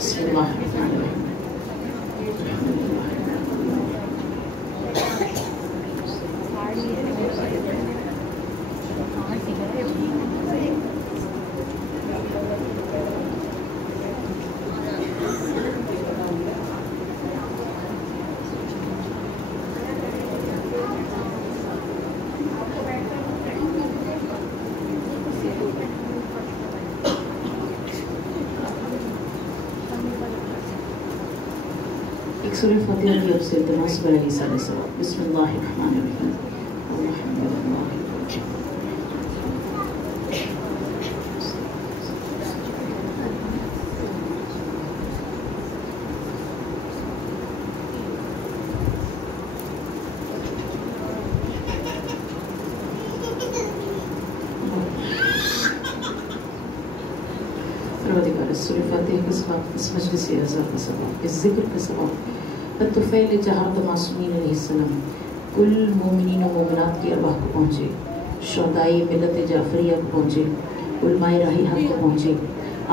بسم اللہ الرحمن الرحیم. سورہ فاتحہ کی اب سے التماس برائے سارے ثواب. بسم اللہ الرحمن الرحیم. سورہ فاتحہ کا ثواب، اس مجلس اعزاز کا ثواب، اس ذکر کا ثواب الطفیل جہاد معصومین علیہ السلام کل مومنین و مومنات کی ارواح کو پہنچے، شہدائی ملت جعفریہ کو پہنچے، علماء راہ حق کو پہنچے،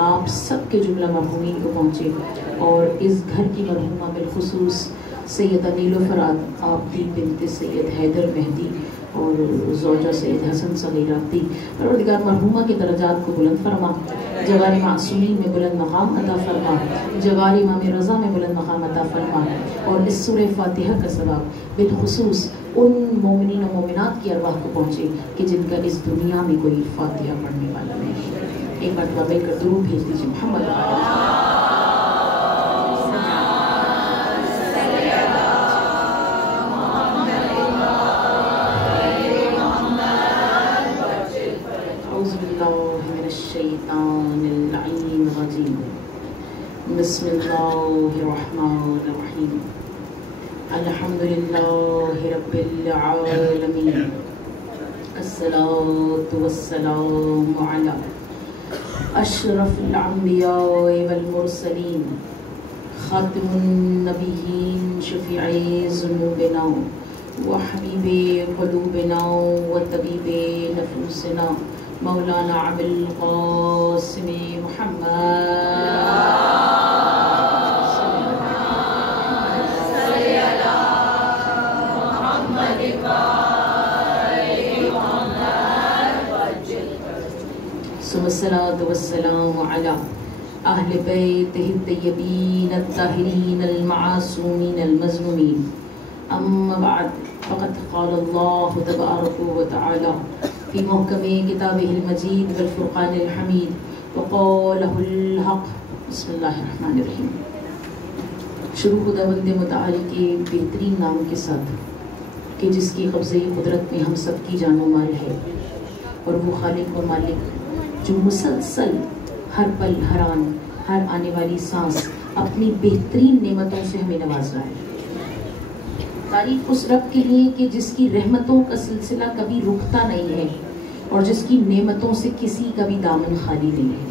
آپ سب کے جملہ مرحومین کو پہنچے، اور اس گھر کی مرحومہ بالخصوص سیدہ نیلوفر آبدی بنت سید حیدر مہدی اور زوجہ سید حسن صغیر آبدی، پروردگار مرحومہ کے درجات کو بلند فرما، جوار معصومین میں بلند مقام عطا فرما، جوار امام رضا میں بلند مقام عطا فرما، اور اس سورہ فاتحہ کا ثواب بالخصوص ان مومنین و مومنات کی ارواح کو پہنچے کہ جن کا اس دنیا میں کوئی فاتحہ پڑھنے والا نہیں. ایک مرتبہ مل کر درود بھیج دیجیے. محمد بسم اللہ الرحمن الرحیم. الحمدللہ رب العالمین، الصلاة والسلام علی اشرف الانبیاء والمرسلین، خاتم النبیین، شفیع ذنوبنا وحبیب قلوبنا وطبیب نفوسنا، مولانا ابو القاسم محمد والصلاة والسلام على أهل بيته الطيبين الطاهرين المعصومين المظلومين. أما بعد، فقد قال الله تبارك وتعالى في محكم كتابه المجيد والفرقان الحميد وقوله الحق. بسم الله الرحمن الرحيم. شروع خداوند متعال کے بہترین نام کے ساتھ کہ جس کی قبضہ قدرت میں ہم سب کی جان و مال ہے، اور وہ خالق و مالک جو مسلسل ہر پل ہر آن ہر آنے والی سانس اپنی بہترین نعمتوں سے ہمیں نواز رہا ہے. تعریف اس رب کے لیے کہ جس کی رحمتوں کا سلسلہ کبھی رکتا نہیں ہے اور جس کی نعمتوں سے کسی کا بھی دامن خالی نہیں ہے.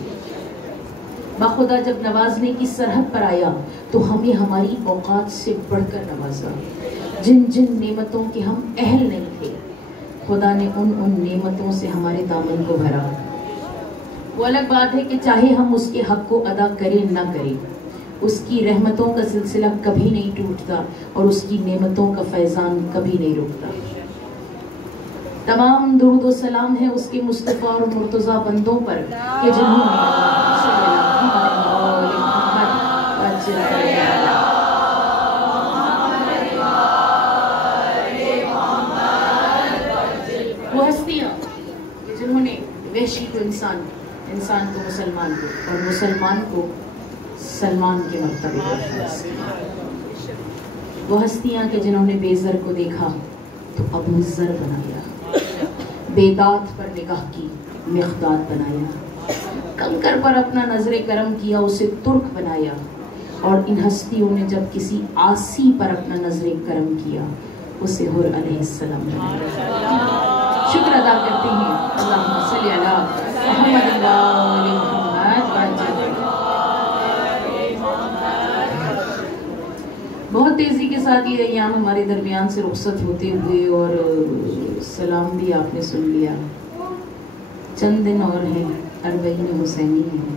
باخدا جب نوازنے کی سرحد پر آیا تو ہمیں ہماری اوقات سے بڑھ کر نوازا. جن جن نعمتوں کے ہم اہل نہیں تھے، خدا نے ان نعمتوں سے ہمارے دامن کو بھرا. وہ الگ بات ہے کہ چاہے ہم اس کے حق کو ادا کریں نہ کریں، اس کی رحمتوں کا سلسلہ کبھی نہیں ٹوٹتا اور اس کی نعمتوں کا فیضان کبھی نہیں رکتا. تمام درود و سلام ہے اس کے مصطفیٰ اور مرتضیٰ بندوں پر کہ جنہوں وہ ہستیاں جنہوں نے وحشی کو انسان کو مسلمان کو اور مسلمان کو سلمان کے مرتبے پر فیض کیا. وہ ہستیاں کہ جنہوں نے بے زر کو دیکھا تو ابو ذر بنایا، بے داد پر نگاہ کی مقداد بنایا، کنکر پر اپنا نظر کرم کیا اسے ترک بنایا، اور ان ہستیوں نے جب کسی آسی پر اپنا نظر کرم کیا اسے حر علیہ السلام بنایا. شکر ادا کرتے ہیں اللہم صلی علی محمد بہت تیزی کے ساتھ یہ ایام ہمارے درمیان سے رخصت ہوتے ہوئے، اور سلام بھی آپ نے سن لیا. چند دن اور ہیں، 40 حسینی ہیں.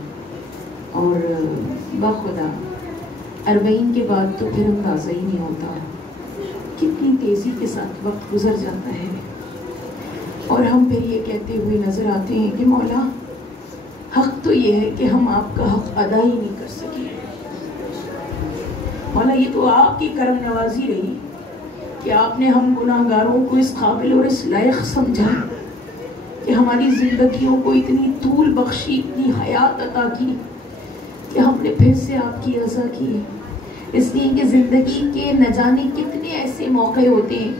اور بخدا 40 کے بعد تو پھر اندازہ ہی نہیں ہوتا کتنی تیزی کے ساتھ وقت گزر جاتا ہے، اور ہم پھر یہ کہتے ہوئے نظر آتے ہیں کہ مولا حق تو یہ ہے کہ ہم آپ کا حق ادا ہی نہیں کر سکے۔ مولا یہ تو آپ کی کرم نوازی رہی کہ آپ نے ہم گناہ گاروں کو اس قابل اور اس لائق سمجھا کہ ہماری زندگیوں کو اتنی طول بخشی، اتنی حیات عطا کی کہ ہم نے پھر سے آپ کی رضا کی۔ اس لیے کہ زندگی کے نہ جانے کتنے ایسے موقع ہوتے ہیں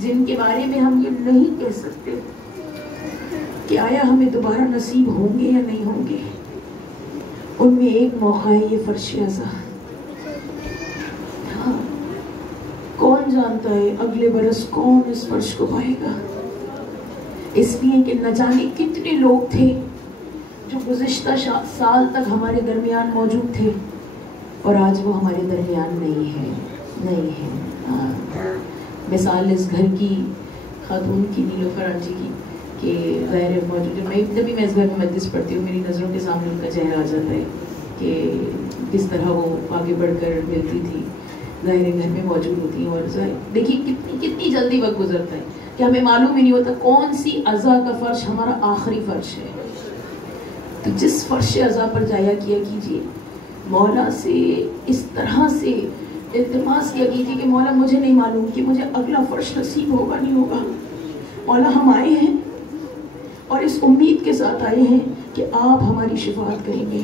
جن کے بارے میں ہم یہ نہیں کہہ سکتے کہ آیا ہمیں دوبارہ نصیب ہوں گے یا نہیں ہوں گے۔ ان میں ایک موقع ہے یہ فرش عزا۔ ہاں، کون جانتا ہے اگلے برس کون اس فرش کو پائے گا۔ اس لیے کہ نہ جانے کتنے لوگ تھے جو گزشتہ سال تک ہمارے درمیان موجود تھے اور آج وہ ہمارے درمیان نہیں ہے۔ ہاں، مثال اس گھر کی خاتون کی، نیلوفر آنٹی کی، کہ ظاہر موجود ہے، جب بھی میں اس گھر میں مجلس پڑھتی ہوں میری نظروں کے سامنے ان کا چہرہ آ جاتا ہے کہ کس طرح وہ آگے بڑھ کر ملتی تھی، ظاہر گھر میں موجود ہوتی ہیں، اور دیکھیے کتنی جلدی وقت گزرتا ہے کہ ہمیں معلوم ہی نہیں ہوتا کون سی عزا کا فرش ہمارا آخری فرش ہے۔ تو جس فرش عزا پر جایا کیا کیجیے، مولا سے اس طرح سے التماس کیا کیجیے کہ مولا مجھے نہیں معلوم کہ مجھے اگلا فرش نصیب ہوگا نہیں ہوگا، مولا ہم آئے ہیں اور اس امید کے ساتھ آئے ہیں کہ آپ ہماری شفاعت کریں گے،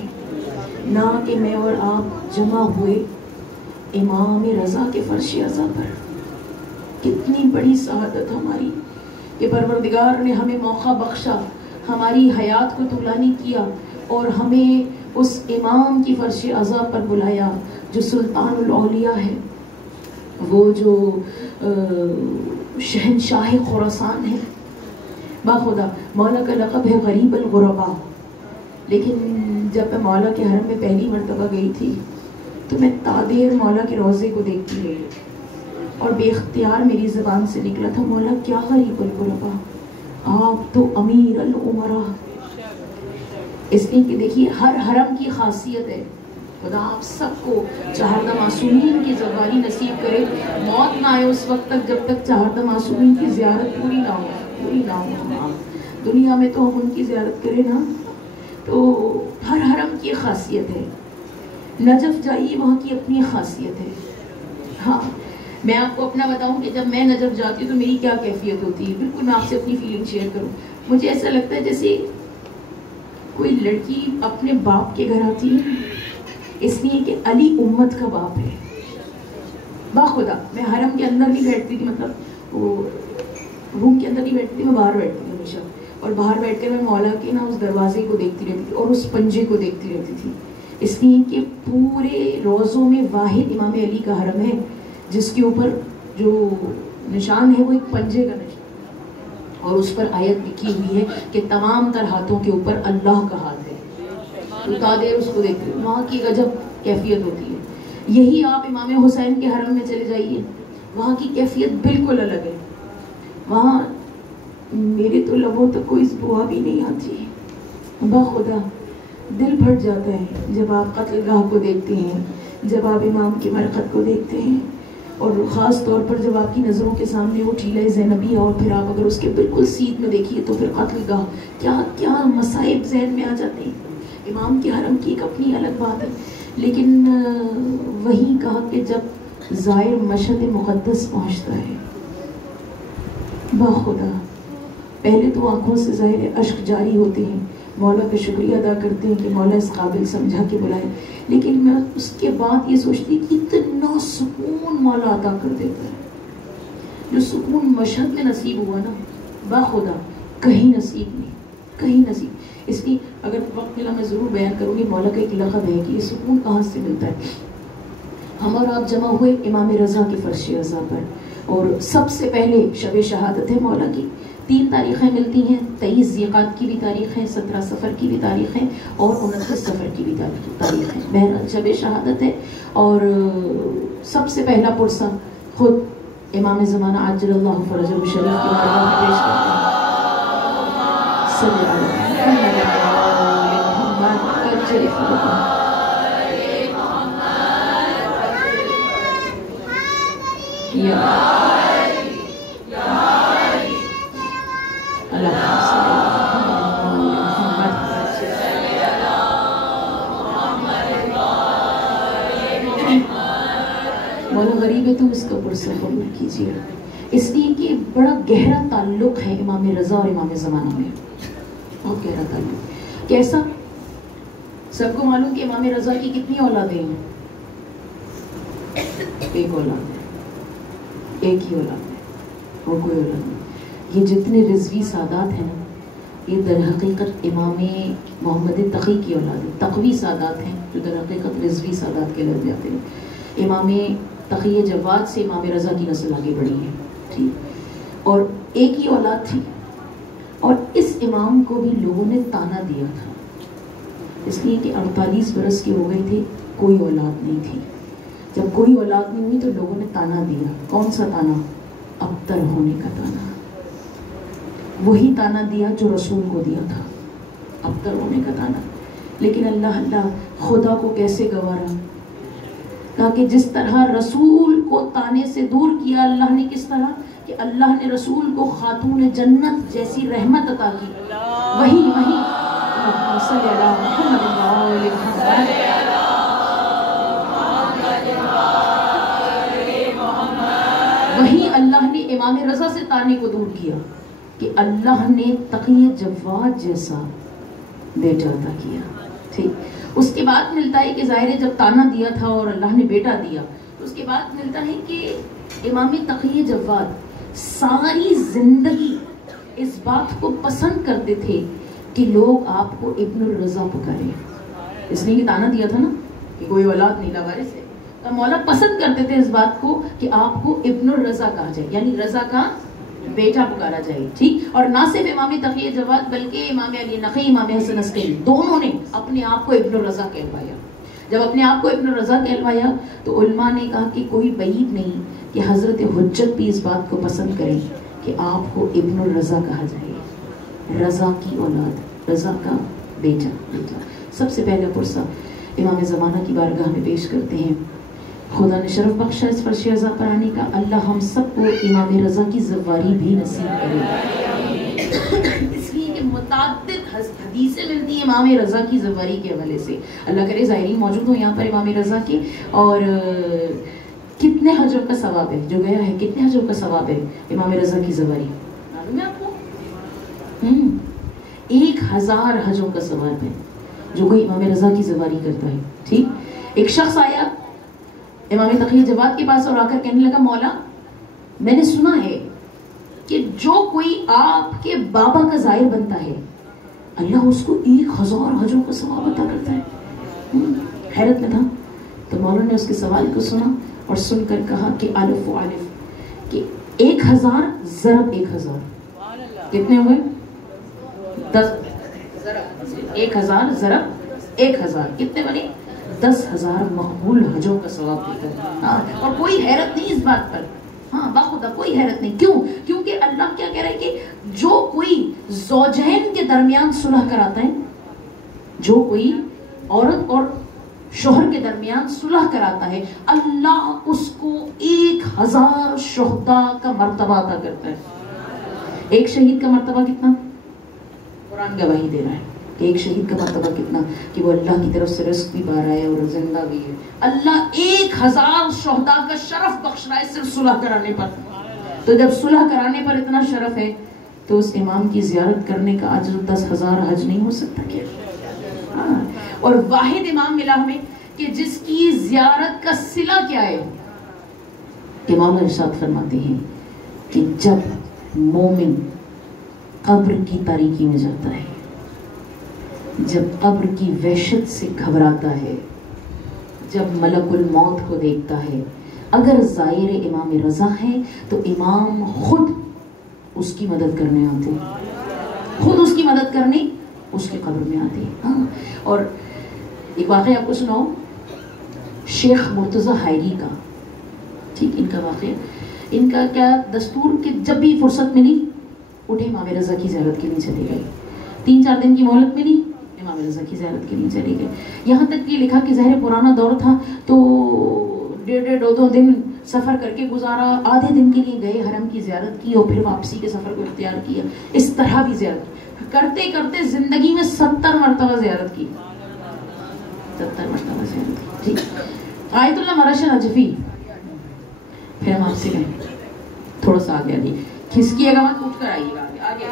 نہ کہ میں اور آپ جمع ہوئے امام رضا کے فرش عزا پر۔ کتنی بڑی سعادت ہماری کہ پروردگار نے ہمیں موقع بخشا، ہماری حیات کو طولانی کیا اور ہمیں اس امام کی فرش عزا پر بلایا جو سلطان الاولیاء ہے، وہ جو شہنشاہ خراسان ہے۔ باخدا مولا کا لقب ہے غریب الغرباء، لیکن جب میں مولا کے حرم میں پہلی مرتبہ گئی تھی تو میں تادیر مولا کے روضے کو دیکھتی رہی اور بے اختیار میری زبان سے نکلا تھا، مولا کیا غریب الغرباء، آپ تو امیر الامراء۔ اس لیے کہ دیکھیے ہر حرم کی خاصیت ہے، خدا آپ سب کو چہاردہ معصومین کی زواری نصیب کرے، موت نہ آئے اس وقت تک جب تک چہاردہ معصومین کی زیارت پوری نہ ہو۔ دنیا میں تو ہم ان کی زیارت کریں نا، تو ہر حرم کی خاصیت ہے۔ نجف جائیے، وہاں کی اپنی خاصیت ہے۔ ہاں، میں آپ کو اپنا بتاؤں کہ جب میں نجف جاتی ہوں تو میری کیا کیفیت ہوتی ہے، بالکل میں آپ سے اپنی فیلنگ شیئر کروں۔ مجھے ایسا لگتا ہے جیسے کوئی لڑکی اپنے باپ کے گھر آتی ہے، اس لیے کہ علی امت کا باپ ہے۔ باخدا میں حرم کے اندر نہیں بیٹھتی تھی، مطلب وہ روم کے اندر نہیں بیٹھتی تھی، میں باہر بیٹھتی تھی ہمیشہ، اور باہر بیٹھ کر میں مولا کے نا اس دروازے کو دیکھتی رہتی تھی اور اس پنجے کو دیکھتی رہتی تھی، اس لیے کہ پورے روزوں میں واحد امام علی کا حرم ہے جس کے اوپر جو نشان ہے وہ ایک پنجے کا نشان، اور اس پر آیت لکھی ہوئی ہے کہ تمام تر ہاتھوں کے اوپر اللہ کا ہاتھ ہے۔ تو تادیر اس کو دیکھتے ہیں، وہاں کی غجب کیفیت ہوتی ہے۔ یہی آپ امام حسین کے حرم میں چلے جائیے، وہاں کی کیفیت بالکل الگ ہے۔ وہاں میرے تو لبوں تک کوئی دعا بھی نہیں آتی، باخدا دل پھٹ جاتا ہے جب آپ قتل گاہ کو دیکھتے ہیں، جب آپ امام کی مرقد کو دیکھتے ہیں، اور خاص طور پر جب آپ کی نظروں کے سامنے وہ ٹھیلہ زینبی، اور پھر آپ اگر اس کے بالکل سیدھ میں دیکھیے تو پھر قتل گاہ، کیا کیا مصائب ذہن میں آ جاتے ہیں۔ امام کے حرم کی ایک اپنی الگ بات ہے، لیکن وہی کہا کہ جب زائر مشہد مقدس پہنچتا ہے، باخدا پہلے تو آنکھوں سے ظاہر اشک جاری ہوتے ہیں، مولا کا شکریہ ادا کرتے ہیں کہ مولا اس قابل سمجھا کے بلائے، لیکن میں اس کے بعد یہ سوچتی کہ اتنا سکون مولا عطا کر دیتا ہے، جو سکون مشہد میں نصیب ہوا نا، باخدا کہیں نصیب نہیں، کہیں نصیب۔ اس کی اگر وقت ملا میں ضرور بیان کروں گی، مولا کا ایک لقب ہے کہ یہ سکون کہاں سے ملتا ہے۔ ہم اور آپ جمع ہوئے امام رضا کی فرش عزا پر، اور سب سے پہلے شب شہادت ہے مولا کی۔ 3 تاریخیں ملتی ہیں، 23 ذیقعد کی بھی تاریخ ہے، 17 صفر کی بھی تاریخ ہے، اور 29 صفر کی بھی تاریخ ہے۔ بہرحال شب شہادت ہے، اور سب سے پہلا پرسہ خود امام زمانہ عجل اللہ فرجہ الشریف کی بارگاہ میں پیش کرتے ہیں۔ صلی اللہ علیہ وسلم شریف یا مولا غریب ہے تو اس کا پرسہ قبول کیجیے، اس لیے کہ بڑا گہرا تعلق ہے امام رضا اور امام زمانہ میں، بہت گہرا تعلق۔ کیسا؟ سب کو معلوم کہ امام رضا کی کتنی اولادیں ہیں؟ ایک اولاد ہے، ایک ہی اولاد ہے، اور کوئی اولاد نہیں۔ یہ جتنے رضوی سادات ہیں نا، یہ در حقیقت امام محمد تقی کی اولاد ہے۔ تقوی سادات ہیں جو در حقیقت رضوی سادات کے لگ جاتے ہیں۔ امام تقی جواد سے امام رضا کی نسل آگے بڑھی ہے، ٹھیک، اور ایک ہی اولاد تھی، اور اس امام کو بھی لوگوں نے تانا دیا تھا، اس لیے کہ 48 برس کے ہو گئے تھے، کوئی اولاد نہیں تھی۔ جب کوئی اولاد نہیں ہوئی تو لوگوں نے تانا دیا۔ کون سا تانا؟ ابتر ہونے کا تانا، وہی تانا دیا جو رسول کو دیا تھا، ابتر ہونے کا تانا۔ لیکن اللہ خدا کو کیسے گوارا؟ کہا کہ جس طرح رسول کو تانے سے دور کیا اللہ نے، کس طرح کہ اللہ نے رسول کو خاتون جنت جیسی رحمت عطا کی، وہی وہی اللہ نے امام رضا سے تانے کو دور کیا کہ اللہ نے تقی جواد جیسا بیٹا عطا کیا، ٹھیک۔ اس کے بعد ملتا ہے کہ ظاہر ہے جب تانا دیا تھا اور اللہ نے بیٹا دیا، تو اس کے بعد ملتا ہے کہ امام تقی جواد ساری زندگی اس بات کو پسند کرتے تھے کہ لوگ آپ کو ابن الرضا پکارے، اس لیے کہ تانا دیا تھا نا کہ کوئی اولاد نہیں لاوارث ہے، تو مولا پسند کرتے تھے اس بات کو کہ آپ کو ابن الرضا کہا جائے، یعنی رضا کا بیٹا پکارا جائے، ٹھیک۔ اور نہ صرف امام تقی جواد بلکہ امام علی نقی، امام حسن عسکری، دونوں نے اپنے آپ کو ابن الرضا کہلوایا۔ جب اپنے آپ کو ابن الرضا کہلوایا تو علماء نے کہا کہ کوئی بعید نہیں کہ حضرت حجت بھی اس بات کو پسند کریں کہ آپ کو ابن الرضا کہا جائے، رضا کی اولاد، رضا کا بیٹا۔ سب سے پہلا پرسہ امام زمانہ کی بارگاہ میں پیش کرتے ہیں۔ خدا نے شرف بخشا اس فرش رضا پر آنے کا، اللہ ہم سب کو امام رضا کی زواری بھی نصیب کرے، اس لیے کہ متعدد حدیثیں ملتی ہیں امام رضا کی زواری کے حوالے سے۔ اللہ کرے زائرین موجود ہوں یہاں پر امام رضا کے، اور کتنے حجوں کا ثواب ہے جو گیا ہے، کتنے حجوں کا ثواب ہے امام رضا کی زواری، معلوم ہے آپ کو؟ 1000 حجوں کا ثواب ہے جو کوئی امام رضا کی زواری کرتا ہے، ٹھیک۔ ایک شخص آیا امام تقی جواد کے پاس اور آ کر کہنے لگا، مولا میں نے سنا ہے کہ جو کوئی آپ کے بابا کا زائر بنتا ہے اللہ اس کو 1000 حجوں کا ثواب عطا کرتا ہے۔ حیرت میں تھا تو مولا نے اس کے سوال کو سنا اور سن کر کہا کہ الف و الف، کہ 1000 ضرب 1000 کتنے ہوئے؟ 10 1000 ضرب 1000 کتنے بنے؟ 10,000 مقبول حجوں کا ثواب دیتا ہے۔ اور کوئی حیرت نہیں اس بات پر، ہاں باخدا کوئی حیرت نہیں۔ کیوں؟ کیونکہ اللہ کیا کہہ رہا ہے کہ جو کوئی زوجین کے درمیان صلح کراتا ہے، جو کوئی عورت اور شوہر کے درمیان صلح کراتا ہے، اللہ اس کو 1000 شہداء کا مرتبہ عطا کرتا ہے۔ ایک شہید کا مرتبہ کتنا؟ قرآن گواہی دے رہا ہے کہ ایک شہید کا مرتبہ کتنا، کہ وہ اللہ کی طرف سے رزق بھی پا رہا ہے اور زندہ بھی ہے۔ اللہ 1000 شہداء کا شرف بخش رہا ہے صرف صلح کرانے پر۔ تو جب صلح کرانے پر اتنا شرف ہے تو اس امام کی زیارت کرنے کا اجر 10,000 حج نہیں ہو سکتا کیا؟ اور واحد امام ملا ہمیں کہ جس کی زیارت کا صلہ کیا ہے، کہ مولا ارشاد فرماتے ہیں کہ جب مومن قبر کی تاریکی میں جاتا ہے، جب قبر کی وحشت سے گھبراتا ہے، جب ملک الموت کو دیکھتا ہے، اگر زائر امام رضا ہے تو امام خود اس کی مدد کرنے آتے، خود اس کی مدد کرنے اس کے قبر میں آتے۔ ہاں، اور ایک واقعہ آپ کو سناؤ شیخ مرتضی حائری کا، ٹھیک، ان کا واقعہ، ان کا کیا دستور کہ جب بھی فرصت ملی اٹھے امام رضا کی زیارت کے لیے چلے گئے، 3-4 دن کی مہلت ملی، امام رضا کی زیارت کے لیے چلے گئے. یہاں تک کہ لکھا کہ ظاہر پرانا دور تھا تو 1.5-2 دن سفر کر کے گزارا, آدھے دن کے لیے گئے, حرم کی زیارت کی اور پھر واپسی کے سفر کو اختیار کیا. اس طرح بھی زیارت کرتے کرتے زندگی میں 70 مرتبہ زیارت کی, 70 مرتبہ زیارت کی. آیت اللہ مرش نجفی. پھر ہم آپ سے کہیں تھوڑا سا آگے آگے کھسکیے گا مت, اٹھ کر آئیے گا آگے.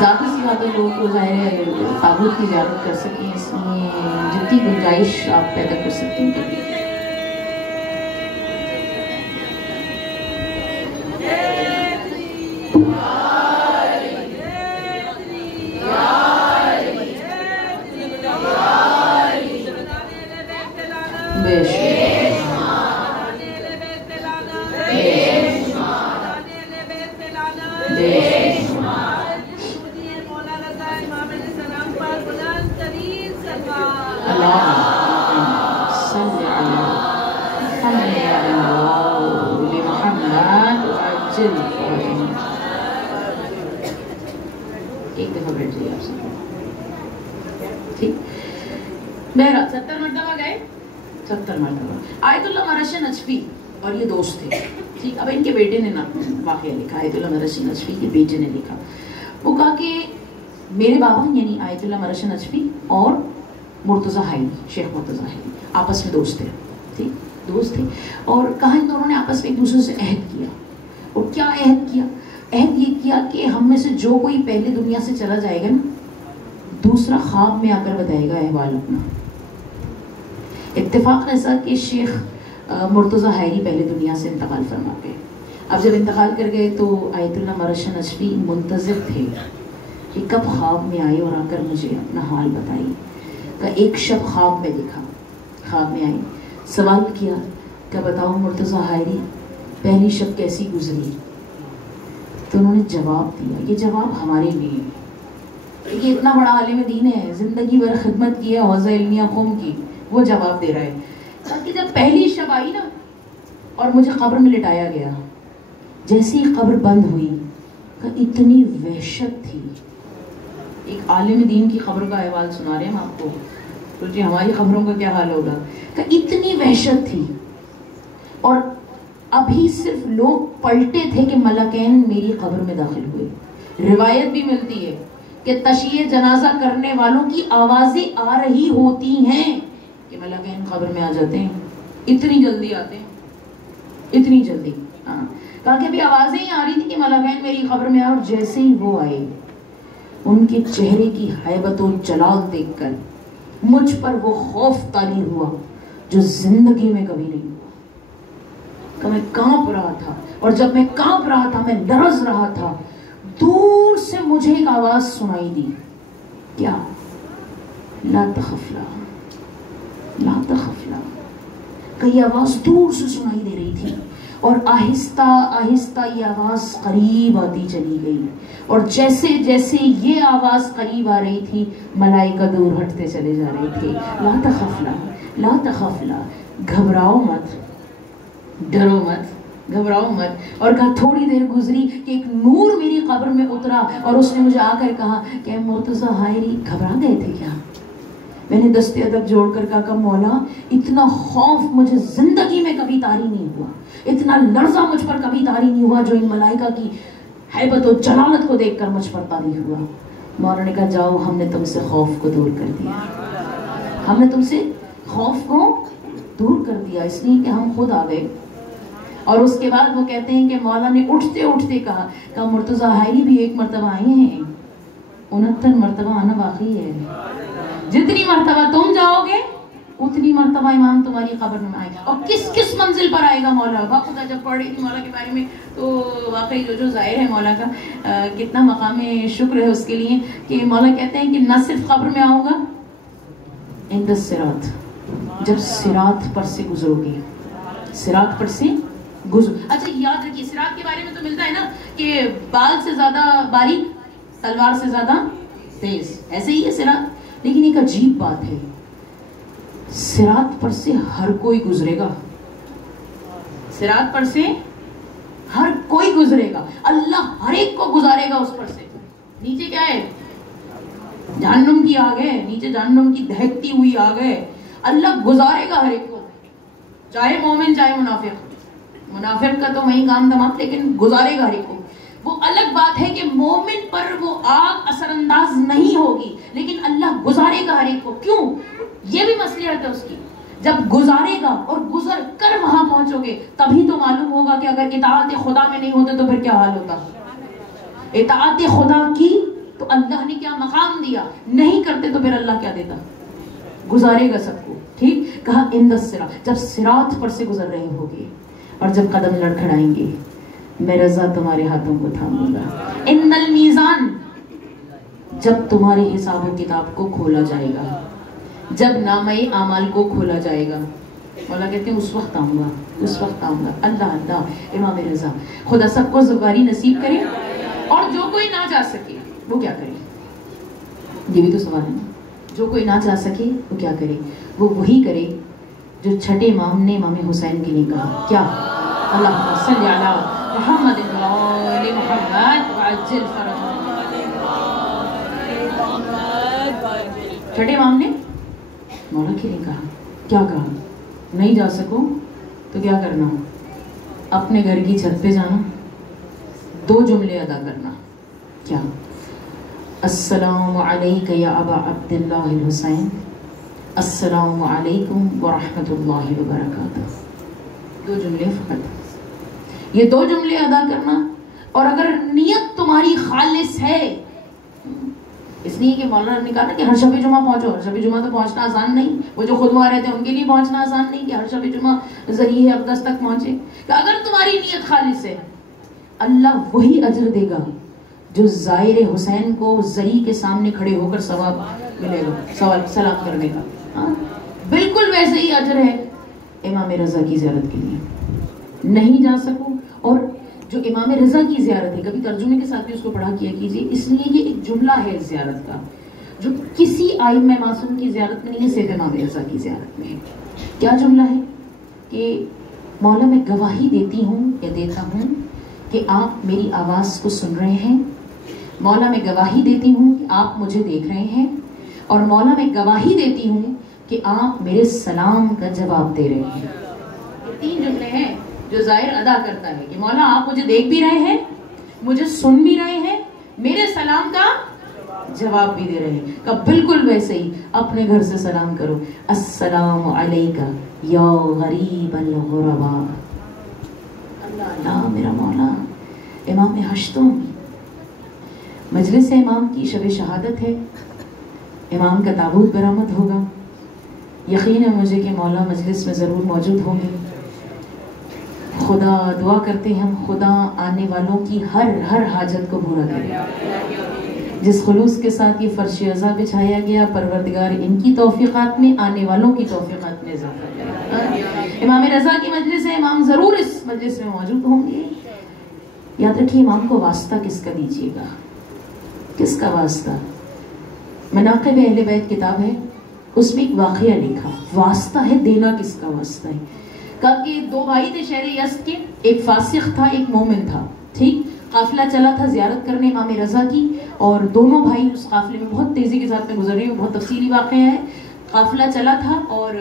ذاتی سی بات ہے لوگوں کو ظاہر ہے تابوت کی زیارت کر سکیں, اس لیے جتنی گنجائش آپ پیدا کر سکتے ہیں کر ایک دفعہ بیٹھ جائیے آپ سب. ٹھیک, بہرحال 70 مرتبہ گئے, 70 مرتبہ. آیت اللہ مرش نجفی اور یہ دوست تھے. ٹھیک, اب ان کے بیٹے نے نا واقعہ لکھا, آیت اللہ مرش نجفی کے بیٹے نے لکھا. وہ کہا کہ میرے بابا یعنی آیت اللہ مرش نجفی اور مرتضی حائلی, شیخ مرتضی حائلی آپس میں دوست تھے. ٹھیک, دوست تھے, اور کہا ان دونوں نے آپس میں ایک دوسرے سے عہد کیا. اور کیا عہد کیا؟ عہد یہ کیا کہ ہم میں سے جو کوئی پہلے دنیا سے چلا جائے گا نا, دوسرا خواب میں آ کر بتائے گا احوال اپنا. اتفاق ایسا کہ شیخ مرتضی حائلی پہلے دنیا سے انتقال فرما گئے. اب جب انتقال کر گئے تو آیت اللہ مرش نجفی منتظر تھے کہ کب خواب میں آئے اور آ کر مجھے اپنا حال بتائی. کہ ایک شب خواب میں دیکھا, خواب میں آئی, سوال کیا کہ بتاؤ مرتضی حائلی پہلی شب کیسی گزری؟ تو انہوں نے جواب دیا, یہ جواب ہمارے لیے, یہ اتنا بڑا عالم دین ہے, زندگی بھر خدمت کی ہے حوزہ علمیہ قوم کی, وہ جواب دے رہا ہے. تاکہ جب پہلی شب آئی نا اور مجھے قبر میں لٹایا گیا, جیسی ہی قبر بند ہوئی اتنی وحشت تھی. ایک عالم دین کی قبر کا احوال سنا رہے ہیں ہم آپ کو, سوچیں ہماری قبروں کا کیا حال ہوگا. کہ اتنی وحشت تھی, اور ابھی صرف لوگ پلٹے تھے کہ ملکین میری قبر میں داخل ہوئے. روایت بھی ملتی ہے کہ تشییع جنازہ کرنے والوں کی آوازیں آ رہی ہوتی ہیں کہ ملکین قبر میں آ جاتے ہیں, اتنی جلدی آتے ہیں, اتنی جلدی. ہاں, کہا کہ ابھی آوازیں ہی آ رہی تھی کہ ملکین میری قبر میں آئے, اور جیسے ہی وہ آئے ان کے چہرے کی ہیبت و جلال دیکھ کر مجھ پر وہ خوف طاری ہوا جو زندگی میں کبھی نہیں ہوا. کہ میں کانپ رہا تھا, اور جب میں کانپ رہا تھا, میں لرز رہا تھا, دور سے مجھے ایک آواز سنائی دی. کیا؟ لا تخفلا, لا تخفلا. کہ یہ آواز دور سے سنائی دے رہی تھی, اور آہستہ آہستہ یہ آواز قریب آتی چلی گئی, اور جیسے جیسے یہ آواز قریب آ رہی تھی ملائکہ دور ہٹتے چلے جا رہے تھے. لا تخفلا, لا تخفلا, گھبراؤ مت, ڈرو مت, گھبراؤ مت. اور کہا تھوڑی دیر گزری کہ ایک نور میری قبر میں اترا, اور اس نے مجھے آ کر کہا کہ مرتضی حائلی گھبرا گئے تھے کیا؟ میں نے دست ادب جوڑ کر کہا کہ مولا اتنا خوف مجھے زندگی میں کبھی طاری نہیں ہوا, اتنا لرزہ مجھ پر کبھی طاری نہیں ہوا جو ان ملائکہ کی ہیبت و جلالت کو دیکھ کر مجھ پر طاری ہوا. مولا نے کہا جاؤ, ہم نے تم سے خوف کو دور کر دیا, ہم نے تم سے خوف کو دور کر دیا, اس لیے کہ ہم خود آ گئے. اور اس کے بعد وہ کہتے ہیں کہ مولا نے اٹھتے اٹھتے کہا کہ مرتضی حائلی بھی ایک مرتبہ آئے ہیں, 69 مرتبہ آنا باقی ہے. جتنی مرتبہ تم جاؤ گے اتنی مرتبہ امام تمہاری قبر میں آئے گا. اور کس کس منزل پر آئے گا مولا؟ خدا جب پڑھ رہی تھی مولا کے بارے میں تو واقعی جو ظاہر ہے مولا کا کتنا مقام شکر ہے اس کے لیے کہ مولا کہتے ہیں کہ نہ صرف قبر میں آؤں گا, عند الصراط, جب صراط پر سے گزرو گے, صراط پر سے گزر. اچھا یاد رکھیے صراط کے بارے میں تو ملتا ہے نا کہ بال سے زیادہ باریک, تلوار سے زیادہ تیز, ایسے ہی ہے صراط. لیکن ایک عجیب بات ہے, صراط پر سے ہر کوئی گزرے گا, صراط پر سے ہر کوئی گزرے گا, اللہ ہر ایک کو گزارے گا اس پر سے. نیچے کیا ہے؟ جہنم کی آگ ہے، نیچے جہنم کی دہکتی ہوئی آگ ہے. اللہ گزارے گا ہر ایک کو، چاہے مومن چاہے منافق. منافق کا تو وہی کام تمام، لیکن گزارے گا ہر ایک کو. وہ الگ بات ہے کہ مومن پر وہ آگ اثر انداز نہیں ہوگی، لیکن اللہ گزارے گا ہر ایک کو. کیوں؟ یہ بھی مصلحت ہے اس کی. جب گزارے گا اور گزر کر وہاں پہنچو گے تبھی تو معلوم ہوگا کہ اگر اطاعت خدا میں نہیں ہوتے تو پھر کیا حال ہوتا. اطاعت خدا کی تو اللہ نے کیا مقام دیا، نہیں کرتے تو پھر اللہ کیا دیتا؟ گزارے گا سب کو. ٹھیک کہا عند الصراط، جب صراط پر سے گزر رہے ہوگے اور جب قدم لڑکھڑائیں گے میں رضا تمہارے ہاتھوں کو تھاموں گا. عند المیزان، جب تمہارے حساب و کتاب کو کھولا جائے گا، جب نامہ اعمال کو کھولا جائے گا. مولا کہتے ہیں اس وقت آؤں گا، اس وقت آؤں گا. اللہ اللہ امام رضا. خدا سب کو زبانی نصیب کرے. اور جو کوئی نہ جا سکے وہ کیا کرے؟ یہ بھی تو سوال ہے نا. جو کوئی نہ جا سکے وہ کیا کرے؟ وہ وہی کرے جو چھٹے امام نے امام حسین کے لیے کہا. کیا؟ اللہم صلی علی محمد وآل محمد وعجل فرجهم. چھٹے امام نے مولا کے لیے کہا. کیا کہا؟ نہیں جا سکو تو کیا کرنا؟ اپنے گھر کی چھت پہ جانا، 2 جملے ادا کرنا. کیا؟ السلام علیک یا ابا عبداللہ الحسین، السلام علیکم ورحمۃ اللہ وبرکاتہ. 2 جملے فقط. یہ 2 جملے ادا کرنا. اور اگر نیت تمہاری خالص ہے، اس لیے کہ مولانا نے کہا نا کہ ہر شب جمعہ پہنچو. ہر شب جمعہ تو پہنچنا آسان نہیں. وہ جو خود وہاں رہتے ہیں ان کے لیے پہنچنا آسان نہیں کہ ہر شب جمعہ ذریعہ اقدس تک پہنچے. کہ اگر تمہاری نیت خالص ہے اللہ وہی اجر دے گا جو زائر حسین کو زری کے سامنے کھڑے ہو کر ثواب ملے گا سلام کرنے کا. ہاں بالکل ویسے ہی اجر ہے امام رضا کی زیارت کے لیے. نہیں جا سکو. اور جو امام رضا کی زیارت ہے، کبھی ترجمے کے ساتھ بھی اس کو پڑھا کیا کیجیے، اس لیے یہ ایک جملہ ہے زیارت کا جو کسی ائمہ معصوم کی زیارت میں نہیں ہے، صرف امام رضا کی زیارت میں ہے. کیا جملہ ہے؟ کہ مولا میں گواہی دیتی ہوں یا دیتا ہوں کہ آپ میری آواز کو سن رہے ہیں. مولا میں گواہی دیتی ہوں کہ آپ مجھے دیکھ رہے ہیں. اور مولا میں گواہی دیتی ہوں کہ آپ میرے سلام کا جواب دے رہے ہیں. یہ 3 جملے ہیں جو ظاہر ادا کرتا ہے کہ مولا آپ مجھے دیکھ بھی رہے ہیں، مجھے سن بھی رہے ہیں، میرے سلام کا جواب بھی دے رہے ہیں. کہ بالکل ویسے ہی اپنے گھر سے سلام کرو. السلام علیکہ یا غریب الغرباء. اللہ اللہ میرا مولا امام ہشتوں مجلس امام کی شب شہادت ہے. امام کا تابوت برآمد ہوگا. یقین ہے مجھے کہ مولا مجلس میں ضرور موجود ہوں گے. خدا دعا کرتے ہیں ہم خدا آنے والوں کی ہر حاجت کو پورا کرے. جس خلوص کے ساتھ یہ فرش عزا بچھایا گیا، پروردگار ان کی توفیقات میں، آنے والوں کی توفیقات میں اضافہ کرے. امام رضا کی مجلس ہے، امام ضرور اس مجلس میں موجود ہوں گے. یاد رکھیے امام کو واسطہ کس کا دیجیے گا؟ کس کا واسطہ؟ مناقب اہل بیت کتاب ہے، اس میں ایک واقعہ لکھا. واسطہ ہے دینا کس کا واسطہ ہے؟ کہا کہ 2 بھائی تھے شہر یزد کے، ایک فاسق تھا ایک مومن تھا. ٹھیک قافلہ چلا تھا زیارت کرنے امام رضا کی، اور دونوں بھائی اس قافلے میں بہت تیزی کے ساتھ میں گزر رہی ہوں، بہت تفصیلی واقعہ ہے. قافلہ چلا تھا اور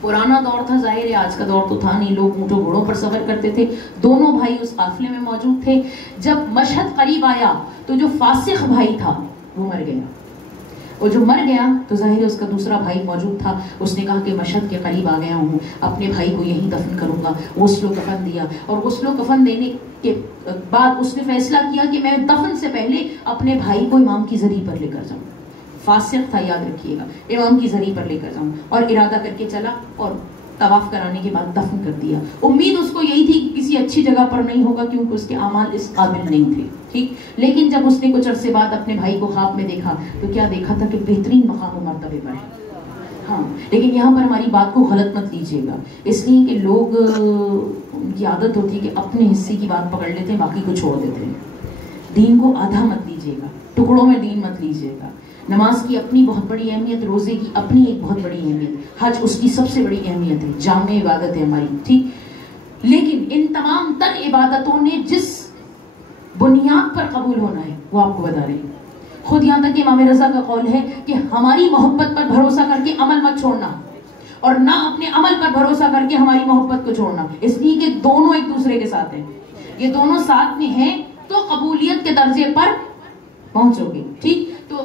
پرانا دور تھا، ظاہر ہے آج کا دور تو تھا نہیں، لوگ اونٹوں گھوڑوں پر سفر کرتے تھے. دونوں بھائی اس قافلے میں موجود تھے. جب مشہد قریب آیا تو جو فاسق بھائی تھا وہ مر گیا. اور جو مر گیا تو ظاہر ہے اس کا دوسرا بھائی موجود تھا. اس نے کہا کہ مشہد کے قریب آ گیا ہوں، اپنے بھائی کو یہیں دفن کروں گا. غسل و کفن دیا، اور غسل و کفن دینے کے بعد اس نے فیصلہ کیا کہ میں دفن سے پہلے اپنے بھائی کو امام کی زری پر لے کر جاؤں. فاسق تھا یاد رکھیے گا. امام کی زری پر لے کر جاؤں، اور ارادہ کر کے چلا اور طواف کرانے کے بعد دفن کر دیا. امید اس کو یہی تھی کہ کسی اچھی جگہ پر نہیں ہوگا کیونکہ اس کے اعمال اس قابل نہیں تھے. ٹھیک لیکن جب اس نے کچھ عرصے بعد اپنے بھائی کو خواب میں دیکھا تو کیا دیکھا تھا کہ بہترین مقام و مرتبے پر ہے. ہاں لیکن یہاں پر ہماری بات کو غلط مت لیجیے گا، اس لیے کہ لوگ ان کی عادت ہوتی ہے کہ اپنے حصے کی بات پکڑ لیتے ہیں، باقی کو چھوڑ دیتے ہیں. دین کو آدھا مت لیجیے گا، ٹکڑوں میں دین مت لیجیے گا. نماز کی اپنی بہت بڑی اہمیت، روزے کی اپنی ایک بہت بڑی اہمیت، حج اس کی سب سے بڑی اہمیت ہے، جامع عبادت ہے ہماری. ٹھیک لیکن ان تمام تر عبادتوں نے جس بنیاد پر قبول ہونا ہے، وہ آپ کو بتا رہے ہیں. خود یہاں تک کہ امام رضا کا قول ہے کہ ہماری محبت پر بھروسہ کر کے عمل مت چھوڑنا، اور نہ اپنے عمل پر بھروسہ کر کے ہماری محبت کو چھوڑنا، اس لیے کہ دونوں ایک دوسرے کے ساتھ ہیں. یہ دونوں ساتھ میں ہیں تو قبولیت کے درجے پر پہنچو گے. ٹھیک، تو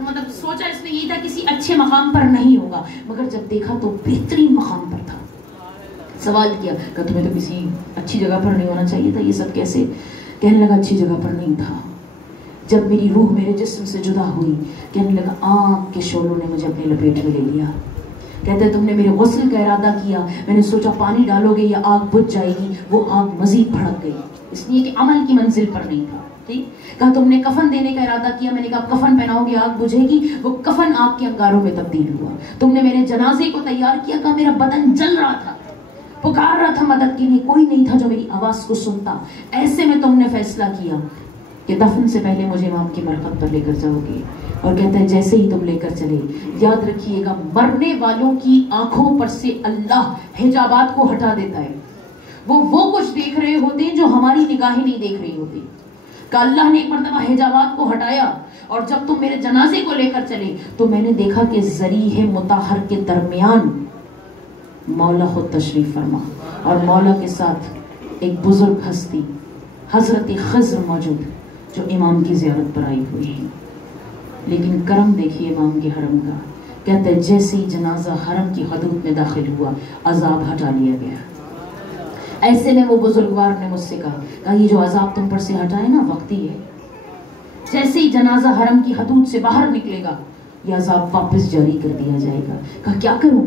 مطلب سوچا اس نے یہی تھا کسی اچھے مقام پر نہیں ہوگا، مگر جب دیکھا تو بہترین مقام پر تھا. سوال کیا کہ تمہیں تو کسی اچھی جگہ پر نہیں ہونا چاہیے تھا، یہ سب کیسے؟ کہنے لگا اچھی جگہ پر نہیں تھا. جب میری روح میرے جسم سے جدا ہوئی، کہنے لگا آگ کے شعلوں نے مجھے اپنے لپیٹ میں لے لیا. کہتے تم نے میرے غسل کا ارادہ کیا، میں نے سوچا پانی ڈالو گے یا آگ بجھ جائے گی، وہ آگ مزید بھڑک گئی، اس لیے کہ عمل کی منزل پر نہیں تھا. ٹھیک، کہا تم نے کفن دینے کا ارادہ کیا، میں نے کہا کفن پہناؤ گے آگ بجھے گی، وہ کفن آگ کے انگاروں میں تبدیل ہوا. تم نے میرے جنازے کو تیار کیا، کہا میرا بدن جل رہا تھا، پکار رہا تھا مدد کے لیے، کوئی نہیں تھا جو میری آواز کو سنتا. ایسے میں تم نے فیصلہ کیا کہ دفن سے پہلے مجھے امام کی مرقد پر لے کر جاؤ گے. اور کہتا ہے جیسے ہی تم لے کر چلے، یاد رکھیے گا مرنے والوں کی آنکھوں پر سے اللہ حجابات کو ہٹا دیتا ہے. وہ کچھ دیکھ رہے ہوتے ہیں جو ہماری نگاہیں نہیں دیکھ رہی ہوتی. کہ اللہ نے ایک مرتبہ حجابات کو ہٹایا، اور جب تم میرے جنازے کو لے کر چلے تو میں نے دیکھا کہ ذریح مطہر کے درمیان مولا خود تشریف فرما، اور مولا کے ساتھ ایک بزرگ ہستی حضرت خضر موجود جو امام کی زیارت پر آئی ہوئی ہے. لیکن کرم دیکھیے امام کے حرم کا. کہتا ہے جیسے ہی جنازہ حرم کی حدود میں داخل ہوا، عذاب ہٹا لیا گیا. ایسے میں وہ بزرگوار نے مجھ سے کہا یہ جو عذاب تم پر سے ہٹائے نا وقتی ہے، جیسے ہی جنازہ حرم کی حدود سے باہر نکلے گا یہ عذاب واپس جاری کر دیا جائے گا. کہا کیا کروں؟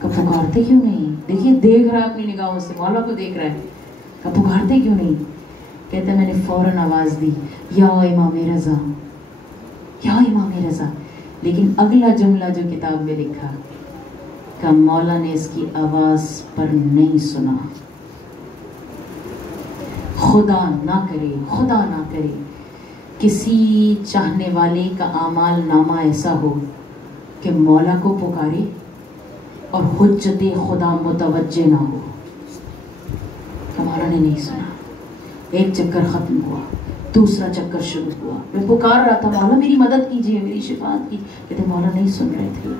کہا پکارتے کیوں نہیں؟ دیکھیے دیکھ رہا ہے اپنی نگاہوں سے، مولا کو دیکھ رہا ہے. کہا پکارتے کیوں نہیں؟ کہتا ہے میں نے فوراً آواز دی یا امام رضا، یا امام رضا. لیکن اگلا جملہ جو کتاب میں لکھا کہ مولا نے اس کی آواز پر نہیں سنا. خدا نہ کرے کسی چاہنے والے کا اعمال نامہ ایسا ہو کہ مولا کو پکارے اور حجت خدا متوجہ نہ ہو. مولا نے نہیں سنا. ایک چکر ختم ہوا، دوسرا چکر شروع ہوا. میں پکار رہا تھا مولا میری مدد کیجیے، میری شفاعت کی. کہتے مولا نہیں سن رہے تھے.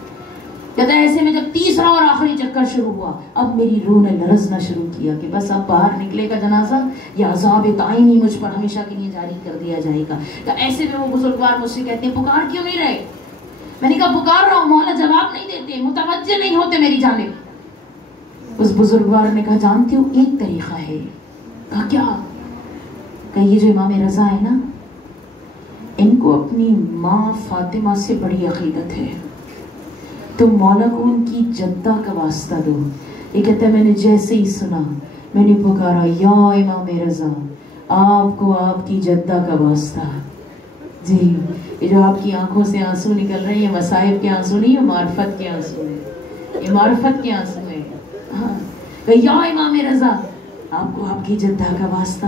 کہتے ایسے میں جب تیسرا اور آخری چکر شروع ہوا، اب میری روح نے لرزنا شروع کیا کہ بس اب باہر نکلے گا جنازہ یا عذاب تعینی مجھ پر ہمیشہ کے لیے جاری کر دیا جائے گا. تو ایسے میں وہ بزرگوار مجھ سے کہتے ہیں پکار کیوں نہیں رہے؟ میں نے کہا پکار رہا ہوں، مولا جواب نہیں دیتے، متوجہ نہیں ہوتے میری جانب. اس بزرگوار نے کہا جانتے ہو ایک طریقہ ہے. کہا کیا؟ کہ یہ جو امام رضا ہے نا، ان کو اپنی ماں فاطمہ سے بڑی عقیدت ہے، تو مولا کو ان کی جدہ کا واسطہ دو. یہ کہتا ہے میں نے جیسے ہی سنا میں نے پکارا یا امام رضا، آپ کو آپ کی جدہ کا واسطہ. جی یہ جو آپ کی آنکھوں سے آنسو نکل رہے ہیں، یہ مصائب کے آنسو نہیں، یہ معرفت کے آنسو ہیں، یہ معرفت کے آنسو ہیں. کہ یا امام رضا، آپ کو آپ کی جدہ کا واسطہ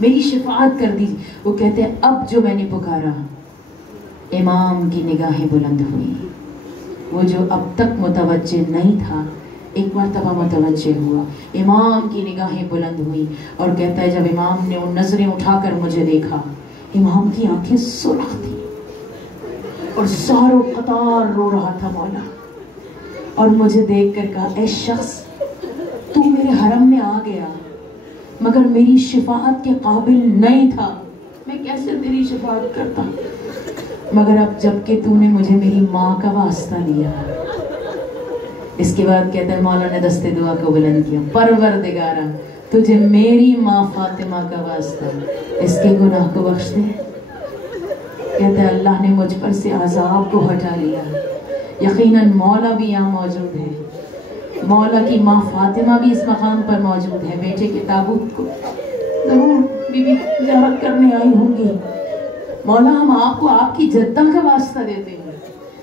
میری شفاعت کر دی. وہ کہتے ہیں اب جو میں نے پکارا امام کی نگاہیں بلند ہوئی. وہ جو اب تک متوجہ نہیں تھا ایک مرتبہ متوجہ ہوا، امام کی نگاہیں بلند ہوئی. اور کہتا ہے جب امام نے ان نظریں اٹھا کر مجھے دیکھا، امام کی آنکھیں سرخ تھی اور زارو قطار رو رہا تھا مولا. اور مجھے دیکھ کر کہا اے شخص تو میرے حرم میں آ گیا مگر میری شفاعت کے قابل نہیں تھا، میں کیسے تیری شفاعت کرتا؟ مگر اب جب کہ تو نے مجھے میری ماں کا واسطہ لیا. اس کے بعد کہتا ہے مولا نے دستے دعا کو بلند کیا، پروردگارا تجھے میری ماں فاطمہ کا واسطہ اس کے گناہ کو بخش دے. کہتا ہے اللہ نے مجھ پر سے عذاب کو ہٹا لیا. یقیناً مولا بھی یہاں موجود ہے، مولا کی ماں فاطمہ بھی اس مقام پر موجود ہے. بیٹے کے تابوت کو ضرور بی بی زیارت کرنے آئی ہوں گی. مولا ہم آپ کو آپ کی جدہ کا واسطہ دیتے ہیں.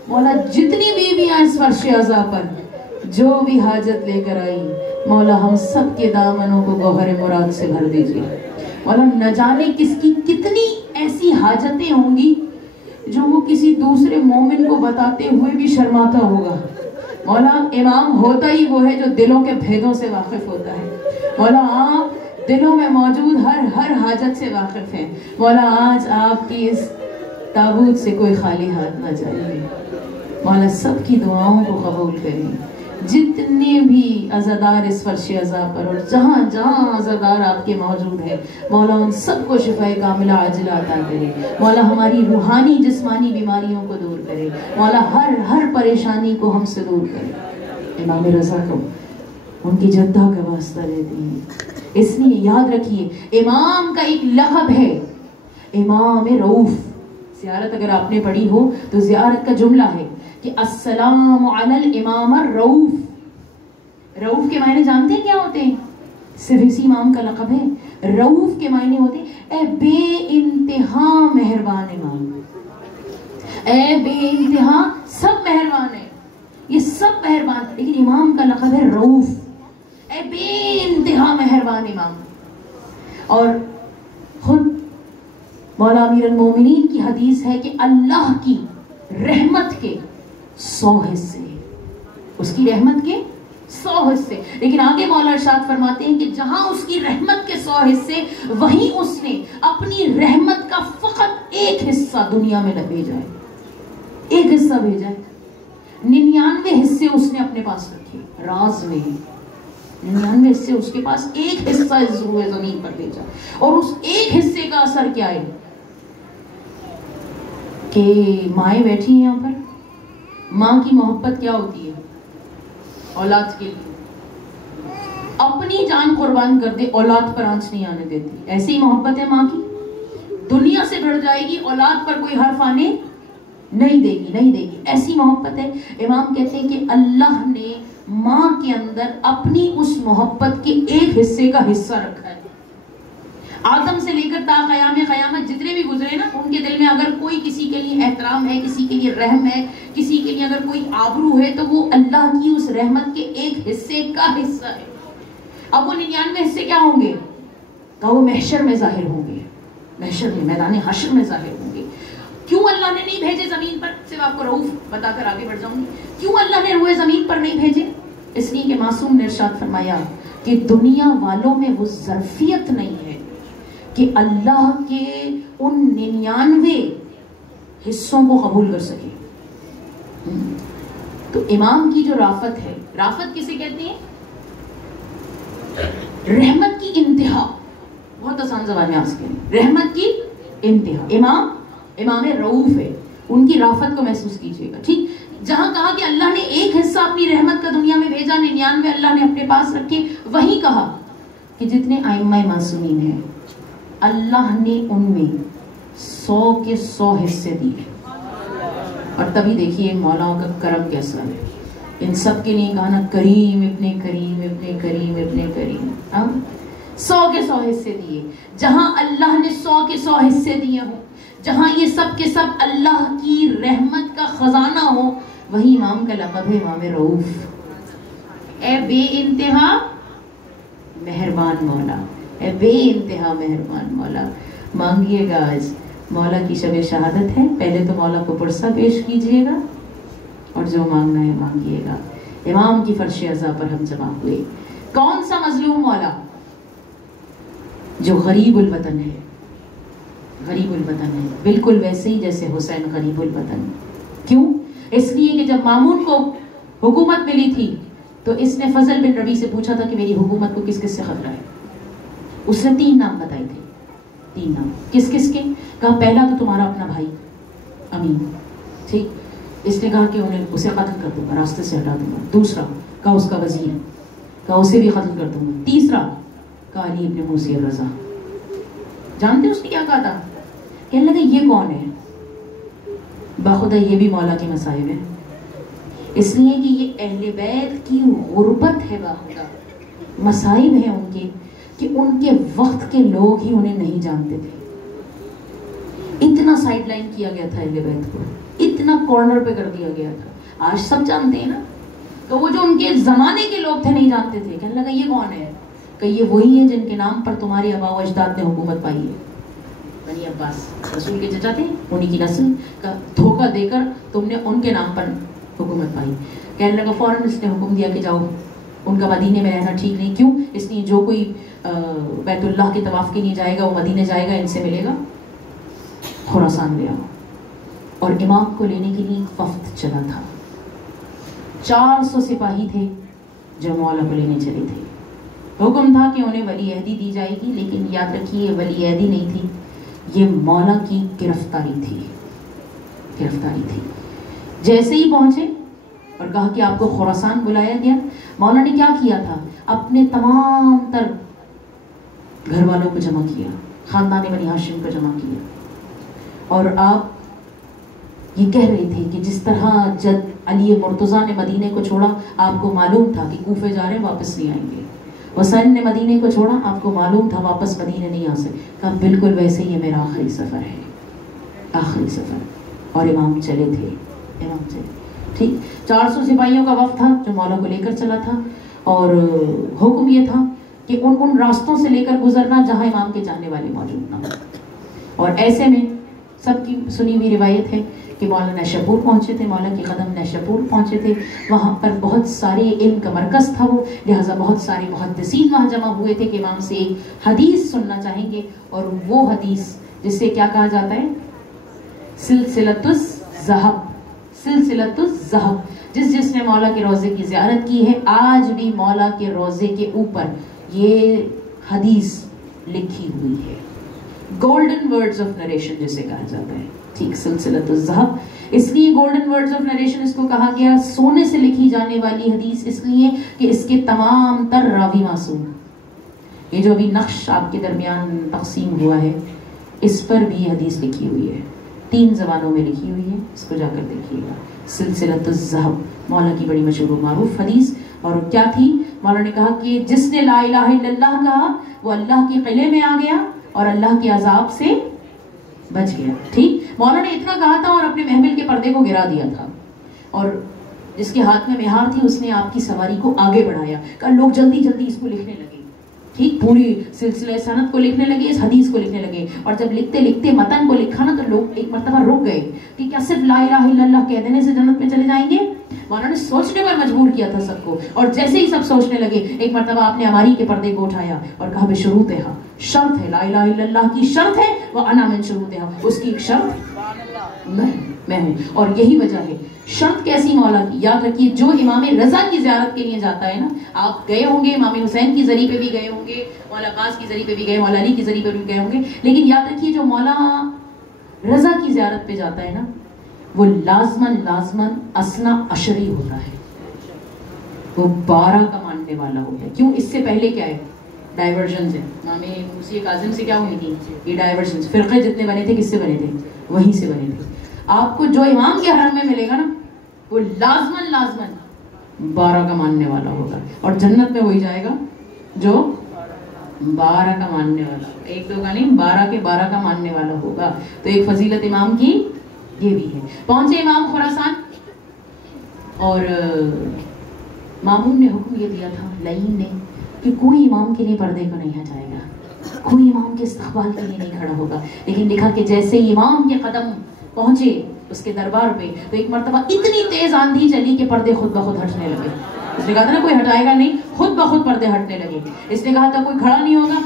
مولا جتنی بیویاں اس فرش عزا پر جو بھی حاجت لے کر آئی، مولا ہم سب کے دامنوں کو گوہر مراد سے بھر دیجیے. مولا نہ جانے کس کی کتنی ایسی حاجتیں ہوں گی جو وہ کسی دوسرے مومن کو بتاتے ہوئے بھی شرماتا ہوگا. مولا امام ہوتا ہی وہ ہے جو دلوں کے بھیدوں سے واقف ہوتا ہے. مولا آپ دلوں میں موجود ہر حاجت سے واقف ہیں. مولا آج آپ کی اس تابوت سے کوئی خالی ہاتھ نہ جائے. مولا سب کی دعاؤں کو قبول کریں. جتنے بھی عزادار اس فرش عزا پر اور جہاں جہاں عزادار آپ کے موجود ہیں مولا ان سب کو شفاء کاملہ عاجلہ عطا کرے. مولا ہماری روحانی جسمانی بیماریوں کو دور کرے. مولا ہر پریشانی کو ہم سے دور کرے. امام رضا کو ان کی جدہ کا واسطہ دیتے ہیں. اس لیے یاد رکھیے امام کا ایک لقب ہے امام رؤوف. زیارت اگر آپ نے پڑھی ہو تو زیارت کا جملہ ہے کہ السلام علی الامام الرؤوف. رؤوف کے معنی جانتے ہیں کیا ہوتے ہیں؟ صرف اسی امام کا لقب ہے. رؤوف کے معنی ہوتے ہیں اے بے انتہا مہربان امام. اے بے انتہا سب مہربان ہیں, یہ سب مہربان, لیکن امام کا لقب ہے رؤوف, اے بے انتہا مہربان امام. اور خود مولا امیر المومنین کی حدیث ہے کہ اللہ کی رحمت کے 100 حصے, اس کی رحمت کے 100 حصے. لیکن آگے مولا ارشاد فرماتے ہیں کہ جہاں اس کی رحمت کے 100 حصے وہیں اس نے اپنی رحمت کا فقط ایک حصہ دنیا میں نہ بھیجا ہے. ایک حصہ بھیجا ہے, 99 حصے اس نے اپنے پاس رکھے راز میں. 99 حصے اس کے پاس, ایک حصہ اس روئے زمین پر بھیجا. اور اس ایک حصے کا اثر کیا ہے کہ مائیں بیٹھی ہیں یہاں پر. ماں کی محبت کیا ہوتی ہے اولاد کے لیے؟ اپنی جان قربان کر دے, اولاد پر آنچ نہیں آنے دیتی. ایسی محبت ہے ماں کی, دنیا سے بڑھ جائے گی, اولاد پر کوئی حرف آنے نہیں دے گی. ایسی محبت ہے. امام کہتے ہیں کہ اللہ نے ماں کے اندر اپنی اس محبت کے ایک حصے کا حصہ رکھا ہے. آدم سے لے کر تا قیامت جتنے بھی گزرے نا, ان کے دل میں اگر کوئی کسی کے لیے احترام ہے, کسی کے لیے رحم ہے, کسی کے لیے اگر کوئی آبرو ہے, تو وہ اللہ کی اس رحمت کے ایک حصے کا حصہ ہے. اب وہ 99 حصے کیا ہوں گے؟ تو وہ محشر میں ظاہر ہوں گے, محشر میں, میدان حشر میں ظاہر ہوں گے. کیوں اللہ نے نہیں بھیجے زمین پر؟ صرف آپ کو رؤوف بتا کر آگے بڑھ جاؤں گی. کیوں اللہ نے روئے زمین پر نہیں بھیجے؟ اس لیے کہ معصوم نے ارشاد فرمایا کہ دنیا والوں میں وہ ظرفیت نہیں ہے کہ اللہ کے ان 99 حصوں کو قبول کر سکے. تو امام کی جو رافت ہے, رافت کسے کہتے ہیں؟ رحمت کی انتہا. بہت آسان زبان میں آپ سے کہیں, رحمت کی انتہا. امام رؤوف ہے, ان کی رافت کو محسوس کیجئے گا. ٹھیک, جہاں کہا کہ اللہ نے ایک حصہ اپنی رحمت کا دنیا میں بھیجا, 99 اللہ نے اپنے پاس رکھے, وہیں کہا کہ جتنے ائمہ معصومین ہیں اللہ نے ان میں 100 کے 100 حصے دیے. اور تبھی دیکھیے مولاؤں کا کرم کیسا ہے. ان سب کے لیے کہا نا کریم ابن کریم ابن کریم ابن کریم. 100 کے 100 حصے دیے. جہاں اللہ نے 100 کے 100 حصے دیے ہوں, جہاں یہ سب کے سب اللہ کی رحمت کا خزانہ ہو, وہی امام کا لقب ہے امام رؤوف. اے بے انتہا مہربان مولا, اے بے انتہا مہربان مولا. مانگیے گا آج مولا کی شب شہادت ہے, پہلے تو مولا کو پرسہ پیش کیجئے گا اور جو مانگنا ہے مانگیے گا. امام کی فرش عزا پر ہم جمع ہوئے. کون سا مظلوم مولا؟ جو غریب الوطن ہے. غریب الوطن ہے بالکل ویسے ہی جیسے حسین غریب الوطن. کیوں؟ اس لیے کہ جب مامون کو حکومت ملی تھی تو اس نے فضل بن ربیع سے پوچھا تھا کہ میری حکومت کو کس کس سے خطرہ ہے. اس نے 3 نام بتائے تھے. 3 نام کس کس کے؟ کہا پہلا تو تمہارا اپنا بھائی امین, ٹھیک, اس نے کہا کہ اسے قتل کر دوں گا, راستے سے ہٹا دوں گا. دوسرا کہا اس کا وزیر, کہا اسے بھی قتل کر دوں گا. تیسرا کہا علی ابن موسی الرضا. جانتے اس نے کیا کہا تھا؟ کہنے لگا یہ کون ہے؟ باخدا یہ بھی مولا کے مصائب ہیں, اس لیے کہ یہ اہل بیت کی غربت ہے. باخدا مصائب ہیں ان کے کہ ان کے وقت کے لوگ ہی انہیں نہیں جانتے تھے. اتنا سائیڈ لائن کیا گیا تھا اہل بیت کو, اتنا کارنر پہ کر دیا گیا تھا. آج سب جانتے ہیں نا, تو وہ جو ان کے زمانے کے لوگ تھے نہیں جانتے تھے. کہنے لگا یہ کون ہے؟ کہ یہ وہی ہے جن کے نام پر تمہارے آبا و اجداد نے حکومت پائی ہے. بنی عباس رسول کے چچا تھے, انہی کی نسل کا دھوکہ دے کر تم نے ان کے نام پر حکومت پائی. کہنے لگا فوراً اس نے حکم دیا کہ جاؤ, ان کا مدینے میں رہنا ٹھیک نہیں. کیوں؟ اس لیے لیے جو کوئی بیت اللہ کے طواف کے لیے جائے گا وہ مدینے جائے گا، ان سے ملے گا، خراسان لے آؤ. اور امام کو لینے کے لیے ایک وفد چلا تھا، 400 سپاہی تھے جو مولا کو لینے چلے تھے. حکم تھا کہ انہیں ولی عہدی دی جائے گی، لیکن یاد رکھیے یہ ولی عہدی نہیں تھی، یہ مولا کی گرفتاری تھی. جیسے ہی پہنچے اور کہا کہ آپ کو خراسان بلایا گیا، مولا نے کیا کیا تھا، اپنے تمام تر گھر والوں کو جمع کیا، خاندان بنی ہاشم کو جمع کیا، اور آپ یہ کہہ رہے تھے کہ جس طرح جب علی مرتضیٰ نے مدینے کو چھوڑا آپ کو معلوم تھا کہ کوفے جا رہے ہیں واپس نہیں آئیں گے، حسین نے مدینے کو چھوڑا آپ کو معلوم تھا واپس مدینے نہیں آ سکے. کہا بالکل ویسے ہی یہ میرا آخری سفر ہے، آخری سفر. اور امام چلے تھے، ٹھیک. 400 سپاہیوں کا وفد تھا جو مولا کو لے کر چلا تھا، اور حکم یہ تھا کہ ان راستوں سے لے کر گزرنا جہاں امام کے چاہنے والے موجود نہ ہوں. اور ایسے میں سب کی سنی ہوئی روایت ہے کہ مولا نیشاپور پہنچے تھے، مولا کے قدم نیشاپور پہنچے تھے. وہاں پر بہت سارے علم کا مرکز تھا وہ، لہٰذا بہت سارے محدثین وہاں جمع ہوئے تھے کہ امام سے ایک حدیث سننا چاہیں گے. اور وہ حدیث جسے کیا کہا جاتا ہے، سلسلۃ الذہب، جس نے مولا کے روضے کی زیارت کی ہے، آج بھی مولا کے روضے کے اوپر یہ حدیث لکھی ہوئی ہے. گولڈن ورڈز آف نریشن جسے کہا جاتا ہے، ٹھیک. سلسلۃ الذہب اس لیے گولڈن ورڈز آف نریشن اس کو کہا گیا، سونے سے لکھی جانے والی حدیث اس لیے کہ اس کے تمام تر راوی معصوم. یہ جو ابھی نقش آپ کے درمیان تقسیم ہوا ہے، اس پر بھی حدیث لکھی ہوئی ہے، 3 زبانوں میں لکھی ہوئی ہے، اس کو جا کر دیکھیے گا. سلسلۃ الذہب مولا کی بڑی مشہور و معروف حدیث. اور کیا تھی، مولا نے کہا کہ جس نے لا الہ الا اللہ کہا وہ اللہ کے قلعے میں آ گیا اور اللہ کے عذاب سے بچ گیا. ٹھیک. مولا نے اتنا کہا تھا اور اپنے محمل کے پردے کو گرا دیا تھا، اور جس کے ہاتھ میں مہار تھی اس نے آپ کی سواری کو آگے بڑھایا. کہ لوگ جلدی جلدی اس کو لکھنے لگے، ٹھیک، پوری سلسلہ سند کو لکھنے لگے، اس حدیث کو لکھنے لگے. اور جب لکھتے لکھتے متن کو لکھا نا تو لوگ ایک مرتبہ رک گئے کہ کیا صرف لا الہ الا اللہ کہہ دینے سے جنت میں چلے جائیں گے. مولانا نے سوچنے پر مجبور کیا تھا سب کو، اور جیسے ہی سب سوچنے لگے ایک مرتبہ آپ نے ہماری کے پردے کو اٹھایا اور کہا بشروطہا، شرط ہے، لا الہ الا اللہ کی شرط ہے، وانا من شروطہا، اس کی ایک شرط میں ہوں. اور یہی وجہ ہے شرط کیسی مولا کی. یاد رکھیے جو امام رضا کی زیارت کے لیے جاتا ہے نا، آپ گئے ہوں گے امام حسین کی ذریعے پہ بھی گئے ہوں گے، مولا عباس کی ذریعے پہ بھی گئے، مولا علی کی ذریعے پہ بھی گئے ہوں گے، لیکن یاد رکھیے جو مولا رضا کی زیارت پہ جاتا ہے نا وہ لازمن اسنا عشری ہوتا ہے، وہ 12 کا ماننے والا ہوتا ہے. کیوں؟ اس سے پہلے کیا ہے، ڈائیورژنز ہے. امام موسی کاظم سے کیا ہوئی تھی، یہ ڈائیورژنز. فرقے جتنے بنے تھے کس سے بنے تھے، وہیں سے بنے تھے. آپ کو جو امام کے حرم میں ملے گا نا وہ لازمن 12 کا ماننے والا ہوگا، اور جنت میں وہی جائے گا جو 12 کا ماننے والا، 1-2 کا نہیں، 12 کے 12 کا ماننے والا ہوگا. تو ایک فضیلت امام کی یہ بھی ہے. پہنچے امام خراسان، اور مامون نے حکم یہ دیا تھا، لعین نے، کہ کوئی امام کے لیے پردے کو نہیں ہٹائے گا، کوئی امام کے استقبال کے لیے نہیں کھڑا ہوگا. لیکن لکھا کہ جیسے امام کے قدم پہنچے اس کے دربار پہ تو ایک مرتبہ اتنی تیز آندھی چلی کہ پردے خود بخود ہٹنے لگے. اس نے کہا تھا نا کوئی ہٹائے گا نہیں، خود بخود پردے ہٹنے لگے. اس نے کہا تھا کوئی کھڑا نہیں ہوگا،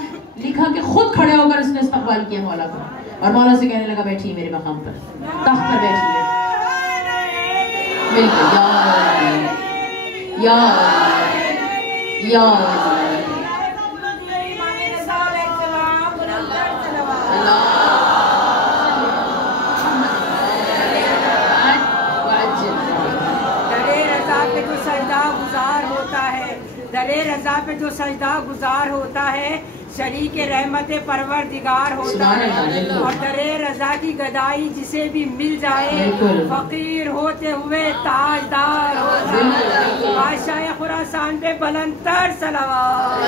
لکھا کہ خود کھڑے ہو کر اس نے استقبال کیا مولا کا، اور مولا سے کہنے لگا بیٹھیے میرے مقام پر، تخت پر بیٹھیے. بالکل یا درے رضا پہ جو سجدہ گزار ہوتا ہے شریک رحمت پروردگار ہوتا ہے. اور درے رضا کی گدائی جسے بھی مل جائے فقیر ہوتے ہوئے تاجدار ہوتا ہے. بادشاہ خراسان پہ بلند تر صلوات.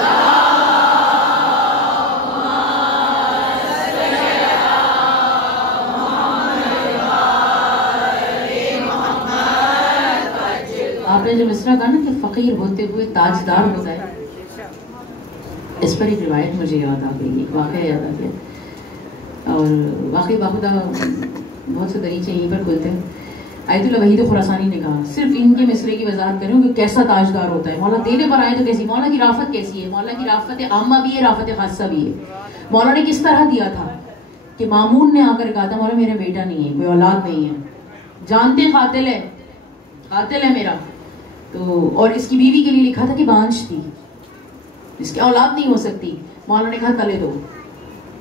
آپ نے جو مصرع کہا نا کہ فقیر ہوتے ہوئے تاجدار ہوتا ہے، اس پر ایک روایت مجھے یاد آ گئی، ایک واقعہ یاد آ گیا. اور واقعی باخدا بہت سے دریچے یہیں پر کھلتے ہیں. آیت اللہ وحید خراسانی نے کہا، صرف ان کے مسئلے کی وضاحت کروں کہ کیسا تاجدار ہوتا ہے مولا، دینے پر آئے تو کیسی، مولا کی رافت کیسی ہے، مولا کی رافت عامہ بھی ہے، رافت خاصہ بھی ہے. مولا نے کس طرح دیا تھا کہ مامون نے آ کر کہا تھا مولا میرا بیٹا نہیں ہے، کوئی اولاد نہیں ہے، جانتے قاتل ہے میرا. تو اور اس کی بیوی کے لیے لکھا تھا کہ بانجھ تھی، اس کی اولاد نہیں ہو سکتی. مولا نے کہا تلے دو،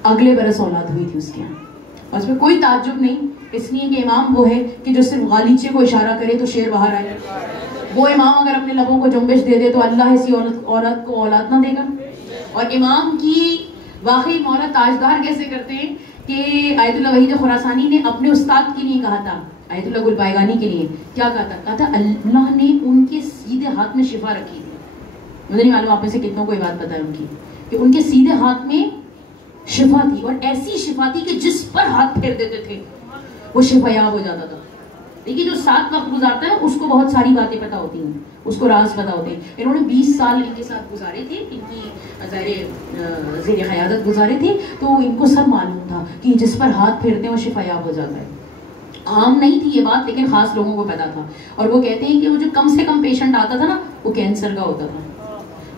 اگلے برس اولاد ہوئی تھی اس کے یہاں. اور اس میں کوئی تعجب نہیں، اس لیے کہ امام وہ ہے کہ جو صرف غالیچے کو اشارہ کرے تو شیر باہر آئے. وہ امام اگر اپنے لبوں کو جنبش دے دے تو اللہ اسی عورت کو اولاد نہ دے گا. اور امام کی واقعی مولا تاجدار کیسے کرتے ہیں کہ آیت اللہ وحید خراسانی نے اپنے استاد کے لیے کہا تھا، آیت اللہ گل بائیگانی کے لیے کیا کہا تھا اللہ نے ان کے سیدھے ہاتھ میں شفا رکھی تھی. مجھے نہیں معلوم آپ میں سے کتنوں کو یہ بات پتہ ہے ان کی، کہ ان کے سیدھے ہاتھ میں شفا تھی، اور ایسی شفا تھی کہ جس پر ہاتھ پھیر دیتے تھے وہ شفا یاب ہو جاتا تھا. دیکھیے جو 7 وقت گزارتا ہے اس کو بہت ساری باتیں پتہ ہوتی ہیں، اس کو راز پتہ ہوتے ہیں. انہوں نے 20 سال ان کے ساتھ گزارے تھے، ان کی زیر قیادت گزارے تھے، تو ان کو سب معلوم تھا کہ جس پر ہاتھ پھیرتے ہیں وہ شفا یاب ہو جاتا ہے. عام نہیں تھی یہ بات، لیکن خاص لوگوں کو پتا تھا. اور وہ کہتے ہیں کہ وہ جو کم سے کم پیشنٹ آتا تھا نا وہ کینسر کا ہوتا تھا.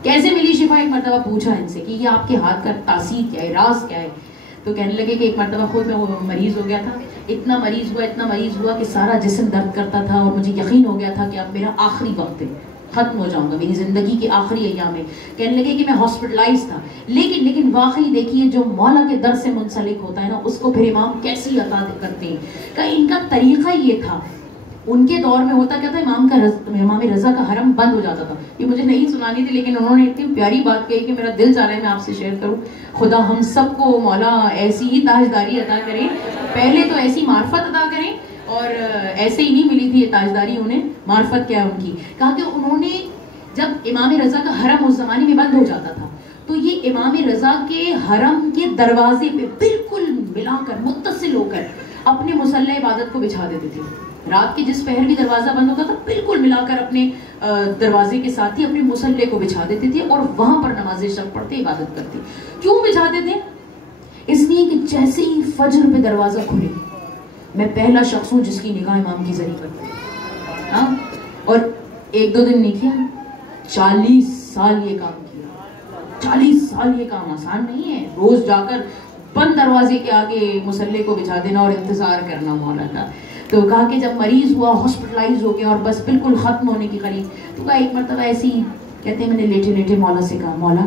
کیسے ملی شفا؟ ایک مرتبہ پوچھا ان سے کہ یہ آپ کے ہاتھ کا تاثیر کیا ہے، راز کیا ہے؟ تو کہنے لگے کہ ایک مرتبہ خود میں وہ مریض ہو گیا تھا، اتنا مریض ہوا کہ سارا جسم درد کرتا تھا، اور مجھے یقین ہو گیا تھا کہ اب میرا آخری وقت ہے، ختم ہو جاؤں گا، میری زندگی کے آخری ایام ہے. کہنے لگے کہ میں ہاسپٹلائز تھا، لیکن واقعی دیکھیے جو مولا کے در سے منسلک ہوتا ہے نا اس کو پھر امام کیسی عطا کرتے ہیں. کہ ان کا طریقہ یہ تھا. ان کے دور میں ہوتا کیا تھا، امام رضا کا حرم بند ہو جاتا تھا. یہ مجھے نہیں سنانی تھی لیکن انہوں نے اتنی پیاری بات کہی کہ میرا دل چاہ رہا ہے میں آپ سے شیئر کروں. خدا ہم سب کو مولا ایسی ہی تاجداری عطا کرے، پہلے تو ایسی معرفت عطا کریں. اور ایسے ہی نہیں ملی تھی یہ تاجداری انہیں، معرفت کیا ان کی. کہا کہ انہوں نے جب امام رضا کا حرم اس زمانے میں بند ہو جاتا تھا تو یہ امام رضا کے حرم کے دروازے پہ بالکل ملا کر متصل ہو کر اپنے مصلی عبادت کو بچھا دیتے تھے. رات کے جس پہر بھی دروازہ بند ہوتا تھا بالکل ملا کر اپنے دروازے کے ساتھ ہی اپنے مصلی کو بچھا دیتے تھے اور وہاں پر نماز شب پڑھتے عبادت کرتے. کیوں بچھاتے تھے؟ اس لیے کہ جیسے ہی فجر پہ دروازہ کھلے میں پہلا شخص ہوں جس کی نگاہ امام کی ذریعے کرتا ہے. ہاں، اور 1-2 دن نہیں کیا، 40 سال یہ کام کیا. 40 سال یہ کام آسان نہیں ہے. روز جا کر بند دروازے کے آگے مصلی کو بچھا دینا اور انتظار کرنا مولا کا. تو کہا کہ جب مریض ہوا، ہاسپٹلائز ہو گیا اور بس بالکل ختم ہونے کی قریب، تو کہا ایک مرتبہ ایسی کہتے ہیں میں نے لیٹے لیٹے مولا سے کہا مولا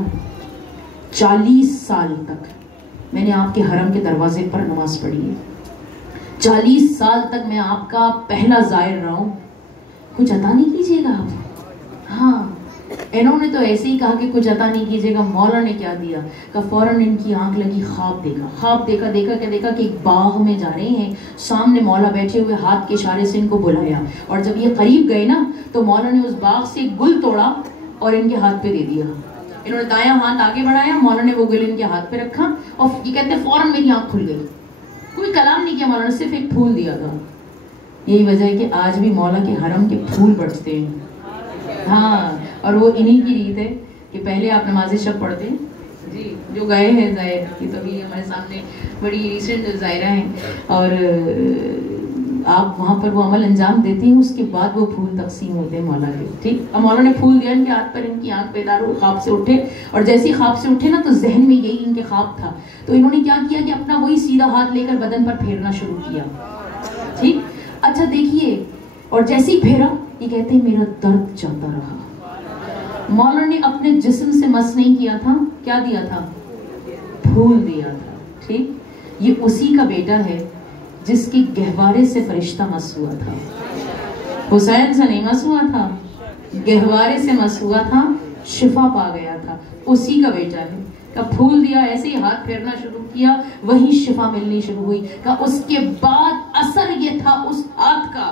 40 سال تک میں نے آپ کے حرم کے دروازے پر نماز پڑھی ہے، 40 سال تک میں آپ کا پہلا زائر رہا ہوں، کچھ عطا نہیں کیجیے گا آپ؟ ہاں. انہوں نے تو ایسے ہی کہا کہ کچھ عطا نہیں کیجیے گا. مولا نے کیا دیا کہ فوراً ان کی آنکھ لگی، خواب دیکھا کہ ایک باغ میں جا رہے ہیں، سامنے مولا بیٹھے ہوئے، ہاتھ کے اشارے سے ان کو بلایا، اور جب یہ قریب گئے نا تو مولا نے اس باغ سے گل توڑا اور ان کے ہاتھ پہ دے دیا. انہوں نے دایاں ہاتھ آگے بڑھایا، مولا نے وہ گل ان کے ہاتھ پہ رکھا اور یہ کہتے ہیں فوراً میری آنکھ کھل گئی. کوئی کلام نہیں کیا مولا نے، صرف ایک پھول دیا تھا. یہی وجہ ہے کہ آج بھی مولا کے حرم کے پھول بڑھتے ہیں. ہاں، اور وہ انہی کی ریت ہے کہ پہلے آپ نماز شب پڑھتے ہیں. جی جو گئے ہیں زائر کی تو بھی ہمارے سامنے بڑی ریسنٹ ظاہرہ ہیں، اور آپ وہاں پر وہ عمل انجام دیتے ہیں، اس کے بعد وہ پھول تقسیم ہوتے ہیں مولا کے. ٹھیک، اب مولا نے پھول دیا ان کے ہاتھ پر، ان کی آنکھ بیدار ہو، خواب سے اٹھے، اور جیسے ہی خواب سے اٹھے نا تو ذہن میں یہی ان کے خواب تھا. تو انہوں نے کیا کیا کہ اپنا وہی سیدھا ہاتھ لے کر بدن پر پھیرنا شروع کیا. ٹھیک، اچھا دیکھیے، اور جیسے ہی پھیرا یہ کہتے ہیں میرا درد جاتا رہا. مولا نے اپنے جسم سے مس نہیں کیا تھا، کیا دیا تھا؟ پھول دیا تھا. ٹھیک، یہ اسی کا بیٹا ہے جس کے گہوارے سے فرشتہ مس ہوا تھا. حسین سے نہیں مس ہوا تھا، گہوارے سے مس ہوا تھا، شفا پا گیا تھا. اسی کا بیٹا ہے. کا پھول دیا، ایسے ہی ہاتھ پھیرنا شروع کیا، وہی شفا ملنی شروع ہوئی. کا اس کے بعد اثر یہ تھا اس ہاتھ کا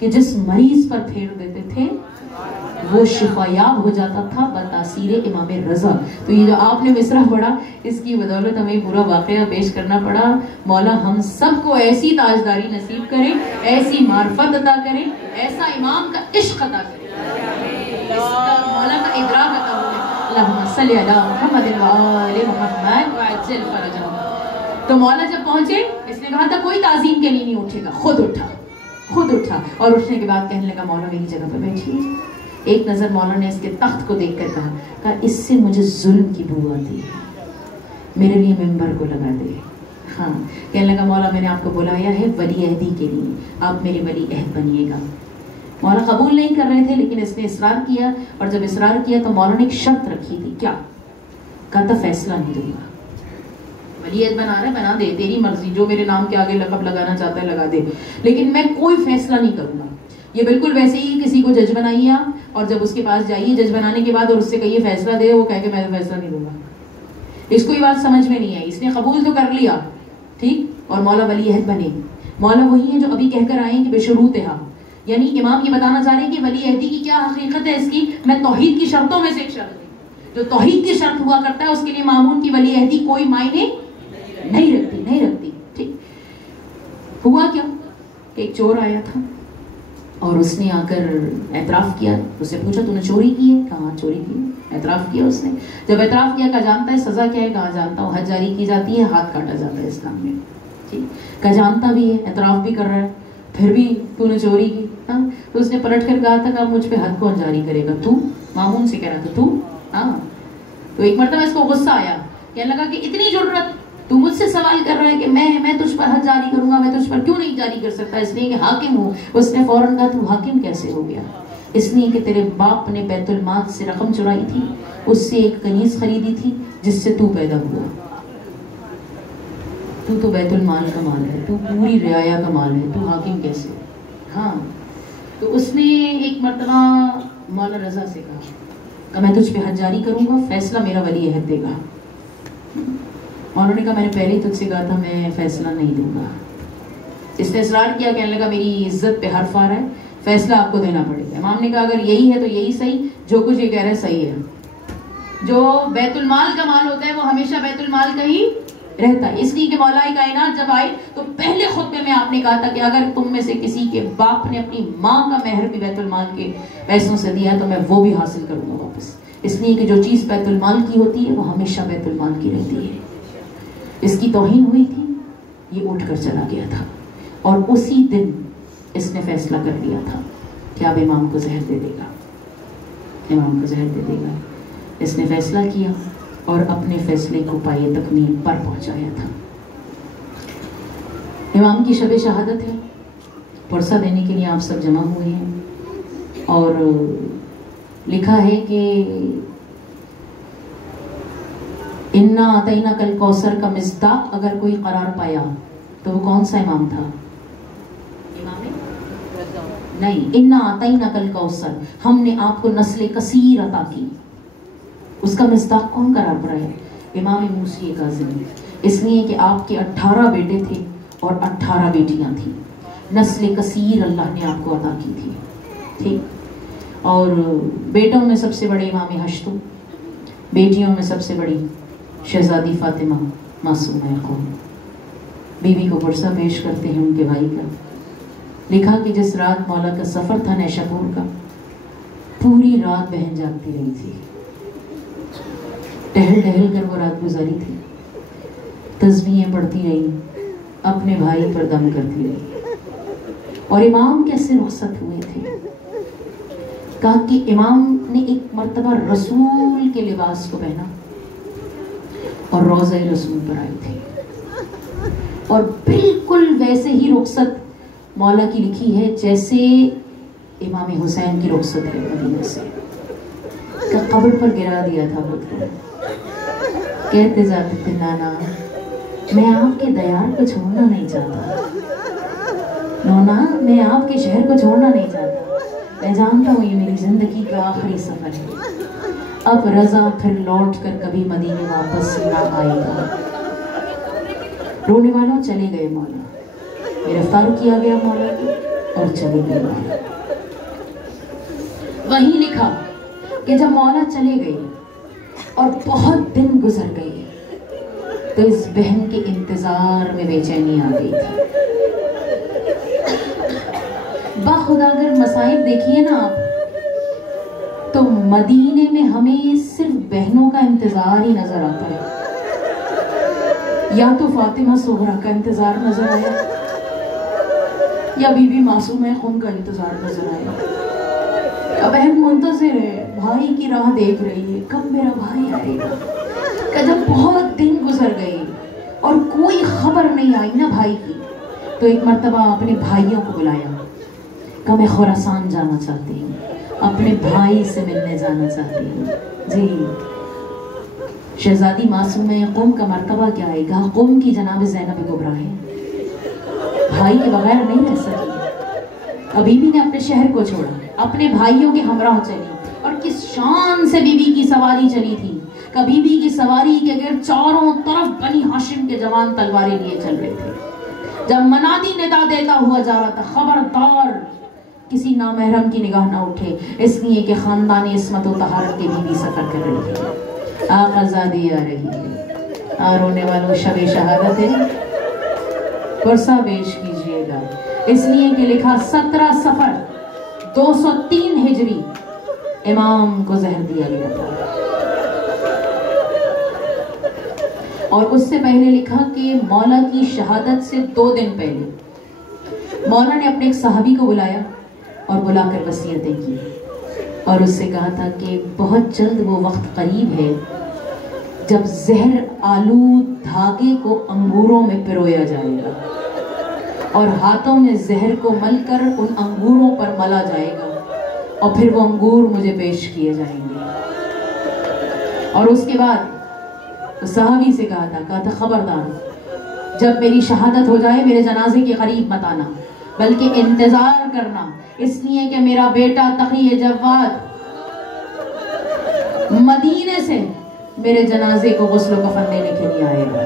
کہ جس مریض پر پھیر دیتے تھے وہ شفا یاب ہو جاتا تھا بتاثیر امام رضا. تو یہ جو آپ نے مصرع پڑھا اس کی بدولت ہمیں پورا واقعہ پیش کرنا پڑا. مولا ہم سب کو ایسی تاجداری نصیب کریں، ایسی معرفت عطا کریں، ایسا امام کا عشق عطا کریں، اس کا مولا کا ادراک عطا ہو. اللہم صلی علی محمد وآل محمد وعجل فرجہم. تو مولا جب پہنچے، اس نے کہا تھا کوئی تعظیم کے لیے نہیں اٹھے گا، خود اٹھا. خود اٹھا اور اٹھنے کے بعد کہنے لگا مولا میری جگہ پہ بیٹھیے. ایک نظر مولا نے اس کے تخت کو دیکھ کر کہا اس سے مجھے ظلم کی بو آتی ہے, میرے لیے ممبر کو لگا دے. ہاں, کہنے لگا مولا میں نے آپ کو بلایا ہے ولی عہدی کے لیے, آپ میرے ولی عہد بنیے گا. مولا قبول نہیں کر رہے تھے لیکن اس نے اصرار کیا, اور جب اصرار کیا تو مولا نے ایک شرط رکھی تھی. کیا؟ کہا تھا فیصلہ نہیں دوں گا. ولی عہد بنا رہے بنا دے, تیری مرضی, جو میرے نام کے آگے لقب لگانا چاہتا ہے لگا دے, لیکن میں کوئی فیصلہ نہیں کروں گا. یہ بالکل ویسے ہی کسی کو جج بنائیے آپ, اور جب اس کے پاس جائیے جج بنانے کے بعد اور اس سے کہیے فیصلہ دے, وہ کہے کہ میں فیصلہ نہیں دوں گا. اس کو یہ بات سمجھ میں نہیں آئی, اس نے قبول تو کر لیا ٹھیک, اور مولا ولی عہد بنے. مولا وہی ہے جو ابھی کہہ کر آئے ہیں کہ بشروطہا, یعنی امام یہ بتانا چاہ رہے ہیں کہ ولی عہدی کی کیا حقیقت ہے. اس کی میں توحید کی شرطوں میں سے ایک شرط ہے, جو توحید کی شرط ہوا کرتا ہے اس کے لیے مامون کی ولی عہدی کوئی معنی نہیں رکھتی. ٹھیک ہوا کیا کہ ایک چور آیا تھا اور اس نے آ کر اعتراف کیا. اس سے پوچھا تو نے چوری کی ہے؟ کہاں چوری کی ہے. اعتراف کیا اس نے. جب اعتراف کیا کہا جانتا ہے سزا کیا ہے؟ کہاں جانتا ہوں, حد جاری کی جاتی ہے, ہاتھ کاٹا جاتا ہے اسلام میں. ٹھیک, کہا جانتا بھی ہے, اعتراف بھی کر رہا ہے, پھر بھی تو نے چوری کی. ہاں, تو اس نے پلٹ کر کہا تھا کہ مجھ پہ حد کون جاری کرے گا؟ تو مامون سے کہہ رہا تھا تو. ہاں, تو ایک مرتبہ اس کو غصہ آیا, کہنے لگا کہ اتنی جرأت, تو مجھ سے سوال کر رہا ہے کہ میں تجھ پر حد جاری کروں گا, میں تجھ پر کیوں نہیں جاری کر سکتا؟ اس لیے کہ حاکم ہوں. اس نے فوراً کہا تو حاکم کیسے ہو گیا؟ اس لیے کہ تیرے باپ نے بیت المال سے رقم چرائی تھی, اس سے ایک کنیز خریدی تھی جس سے تو پیدا ہوا. تو بیت المال کا مال ہے, تو پوری رعایا کا مال ہے, تو حاکم کیسے؟ ہاں, تو اس نے ایک مرتبہ مولا رضا سے کہا کہ میں تجھ پہ حد جاری کروں گا, فیصلہ میرا ولی عہد دے گا. مولا نے کہا میں نے پہلے ہی تجھ سے کہا تھا میں فیصلہ نہیں دوں گا. اس نے اصرار کیا, کہنے لگا میری عزت پہ حرف آ رہا ہے, فیصلہ آپ کو دینا پڑے گا. امام نے کہا اگر یہی ہے تو یہی صحیح, جو کچھ یہ کہہ رہے ہیں صحیح ہے. جو بیت المال کا مال ہوتا ہے وہ ہمیشہ بیت المال کا ہی رہتا ہے. اس لیے کہ مولا کائنات جب آئے تو پہلے خطبے میں آپ نے کہا تھا کہ اگر تم میں سے کسی کے باپ نے اپنی ماں کا مہر بھی بیت المال کے پیسوں سے دیا تو میں وہ بھی حاصل کروں گا واپس. اس لیے کہ جو چیز بیت المال کی ہوتی ہے وہ ہمیشہ بیت المال کی رہتی ہے. اس کی توہین ہوئی تھی, یہ اٹھ کر چلا گیا تھا, اور اسی دن اس نے فیصلہ کر لیا تھا کہ اب امام کو زہر دے دے گا, امام کو زہر دے دے گا. اس نے فیصلہ کیا اور اپنے فیصلے کو پائے تکمیل پر پہنچایا تھا. امام کی شب شہادت ہے, پرسہ دینے کے لیے آپ سب جمع ہوئے ہیں, اور لکھا ہے کہ انا اعطینا کل کوثر کا مصداق اگر کوئی قرار پایا تو وہ کون سا امام تھا؟ امام نہیں, انا اعطینا کل کوثر, ہم نے آپ کو نسل کثیر عطا کی. اس کا مصداق کون قرار پایا؟ امام موسی کاظم. اس لیے کہ آپ کے 18 بیٹے تھے اور 18 بیٹیاں تھیں. نسل کثیر اللہ نے آپ کو عطا کی تھی. ٹھیک, اور بیٹوں میں سب سے بڑے امام ہشتم, بیٹیوں میں سب سے بڑی شہزادی فاطمہ معصومہ قوم. بیوی کو پرسہ پیش کرتے ہیں ان کے بھائی کا. لکھا کہ جس رات مولا کا سفر تھا نیشاپور کا, پوری رات بہن جاگتی رہی تھی, ٹہل ٹہل کر وہ رات گزاری تھی, تسبیحیں پڑھتی رہی, اپنے بھائی پر دم کرتی رہی. اور امام کیسے رخصت ہوئے تھے؟ کہا کہ امام نے ایک مرتبہ رسول کے لباس کو پہنا اور روضہ رسول پر آئے تھے, اور بالکل ویسے ہی رخصت مولا کی لکھی ہے جیسے امام حسین کی رخصت ہے مدینہ سے. کہ قبر پر گرا دیا تھا خود کو, کہتے جاتے تھے نانا میں آپ کے دیار کو چھوڑنا نہیں چاہتا, نونا میں آپ کے شہر کو چھوڑنا نہیں چاہتا, میں جانتا ہوں یہ میری زندگی کا آخری سفر ہے, اب رضا پھر لوٹ کر کبھی مدینے واپس نہ آئے گا. رونے والوں چلے گئے مولا, گرفتار کیا گیا مولا کو اور چلے گئے مولا. وہیں لکھا کہ جب مولا چلے گئے اور بہت دن گزر گئے تو اس بہن کے انتظار میں بے چینی آ گئی تھی. باخدا اگر مصائب دیکھیے نا آپ تو مدینے میں ہمیں صرف بہنوں کا انتظار ہی نظر آتا ہے. یا تو فاطمہ صغریٰ کا انتظار نظر آیا, یا بی بی معصومہ قم کا انتظار نظر آیا. اب بہن منتظر ہے، بھائی کی راہ دیکھ رہی ہے، کب میرا بھائی آئے گا. کہ جب بہت دن گزر گئے اور کوئی خبر نہیں آئی نا بھائی کی، تو ایک مرتبہ اپنے بھائیوں کو بلایا. کہ میں خراسان جانا چاہتی ہوں، اپنے بھائی سے ملنے جانا چاہتی ہوں. جی شہزادی معصومہ قم کا مرتبہ کیا ہے؟ کہا قم کی جناب زینب کبریٰ ہے، بھائی کے بغیر نہیں رہ سکی. بی بی نے اپنے شہر کو چھوڑا، اپنے بھائیوں کے ہمراہ چلی، اور کس شان سے بی بی کی سواری چلی تھی. کہ بی بی کی سواری کے گرد چاروں طرف بنی ہاشم کے جوان تلواریں لیے چل رہے تھے. جب منادی ندا دیتا ہوا جا رہا تھا، خبردار کسی نامحرم کی نگاہ نہ اٹھے، اس لیے کہ خاندان عصمت و طہارت کے بی بی سفر کر رہی تھی. آقا زادی آ رہی ہے، رونے والوں شب شہادت ہے، پرسہ پیش کیجئے گا. اس لیے کہ لکھا 17 صفر 203 ہجری امام کو زہر دیا گیا تھا. اور اس سے پہلے لکھا کہ مولا کی شہادت سے 2 دن پہلے مولا نے اپنے ایک صحابی کو بلایا اور بلا کر وصیتیں کی، اور اس سے کہا تھا کہ بہت جلد وہ وقت قریب ہے جب زہر آلود دھاگے کو انگوروں میں پرویا جائے گا، اور ہاتھوں میں زہر کو مل کر ان انگوروں پر ملا جائے گا، اور پھر وہ انگور مجھے پیش کیے جائیں گے. اور اس کے بعد صحابی سے کہا تھا خبردار جب میری شہادت ہو جائے میرے جنازے کے قریب مت آنا، بلکہ انتظار کرنا، اس لیے کہ میرا بیٹا تقی جواد مدینے سے میرے جنازے کو غسل و کفن دینے کے لیے آئے گا.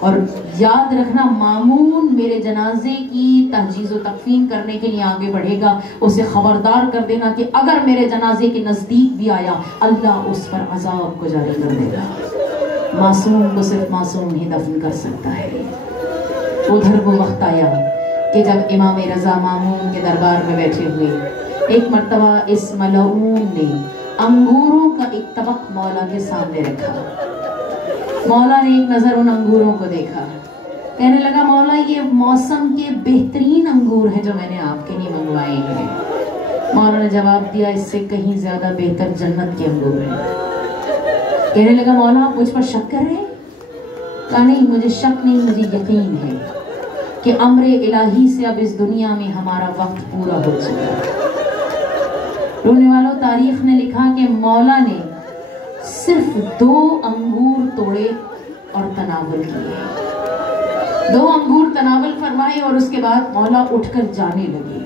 اور یاد رکھنا مامون میرے جنازے کی تجہیز و تکفین کرنے کے لیے آگے بڑھے گا، اسے خبردار کر دینا کہ اگر میرے جنازے کے نزدیک بھی آیا اللہ اس پر عذاب کو جاری کر دے گا. معصوم کو صرف معصوم ہی دفن کر سکتا ہے. ادھر وہ وقت آیا کہ جب امام رضا مامون کے دربار میں بیٹھے ہوئے ایک مرتبہ اس ملعون نے انگوروں کا ایک طبق مولا کے سامنے رکھا. مولا نے ایک نظر ان انگوروں کو دیکھا، کہنے لگا مولا یہ موسم کے بہترین انگور ہیں جو میں نے آپ کے لیے منگوائے ہیں. مولا نے جواب دیا اس سے کہیں زیادہ بہتر جنت کے انگور ہیں. کہنے لگا مولا آپ مجھ پر شک کر رہے ہیں؟ کہا نہیں مجھے شک نہیں، مجھے یقین ہے کہ امر الہی سے اب اس دنیا میں ہمارا وقت پورا ہو چکا ہے. رونے والوں تاریخ نے لکھا کہ مولا نے صرف 2 انگور توڑے اور تناول کیے. 2 انگور تناول فرمائے اور اس کے بعد مولا اٹھ کر جانے لگے.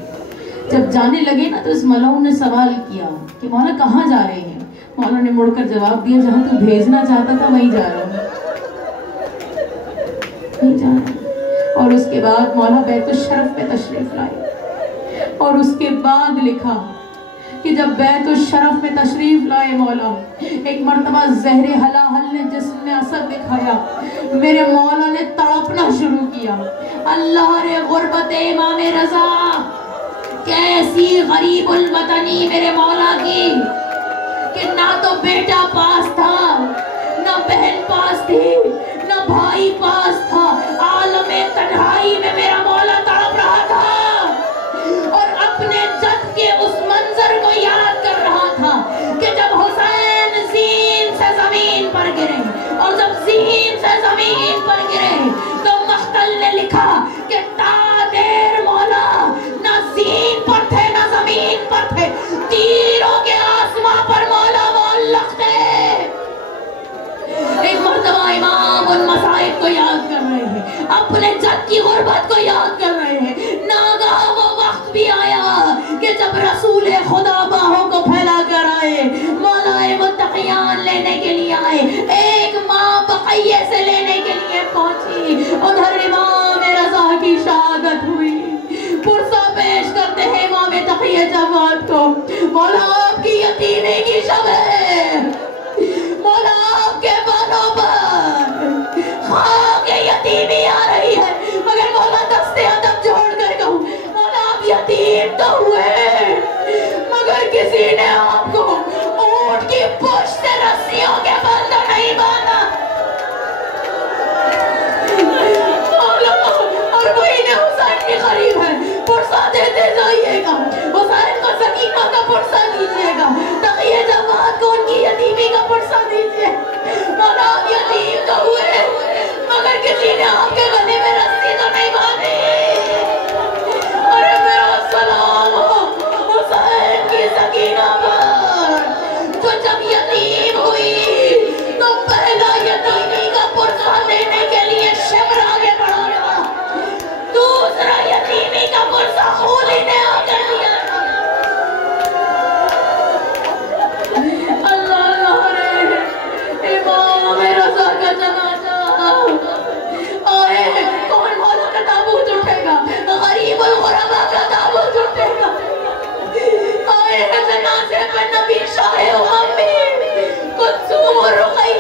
جب جانے لگے نا تو اس ملعون نے سوال کیا کہ مولا کہاں جا رہے ہیں؟ مولا نے مڑ کر جواب دیا جہاں تو بھیجنا چاہتا تھا وہیں جا رہا ہوں. اور اس کے بعد مولا بیت الشرف پہ تشریف لائے، اور اس کے بعد لکھا کہ جب بیت الشرف میں تشریف لائے مولا ایک مرتبہ زہر حلاحل نے جسم میں اثر دکھایا، میرے مولا نے تڑپنا شروع کیا. اللہ رے غربت امام رضا کیسی غریب الوطنی میرے مولا کی کہ نہ تو بیٹا پاس تھا، نہ بہن پاس تھی، نہ بھائی پاس تھا. عالم تنہائی میں میرا مولا تڑپ رہا تھا اور اپنے جد کے اس منظر کو یاد کر رہا تھا کہ جب حسین زین سے زمین پر گرے، اور جب زین سے زمین پر گرے تو مختل نے لکھا کہ تا دیر مولا نہ زین پر تھے نہ زمین پر تھے، تیروں کے آسمان پر مولا معلق تھے. ایک مرتبہ امام ان مسائب کو یاد کر رہے ہیں، اپنے جد کی غربت کو یاد کر رہے ہیں. ناگاہ وہ وقت بھی آیا کہ جب رسول خدا باہوں کو پھیلا کر آئے، مولا متقیان لینے کے لیے آئے، ایک ماں بقیے سے لینے کے لیے پہنچی. ادھر امام رضا کی شہادت ہوئی. پرسہ پیش کرتے ہیں امام تقی جواد کو، مولا آپ کی یتیمی کی شب ہے، مولا آپ کے بانوں پر خاک یتیمی آ رہی ہے. مگر مولا دستے ادب جوڑ کر کہوں مولا آپ یتیم تو ہوئے مگر کسی نے آپ کو اونٹ کی پشت سے رسیوں کے بندہ نہیں باندھا. مولا اور وہی نے حسین کے قریب ہے، کا جنازہ. کون مولا کا تابوت اٹھے گا؟ غریب الغربا کا تابوت اٹھے گا. جنازے پر نبی شاہ امی کلثوم اور رقیہ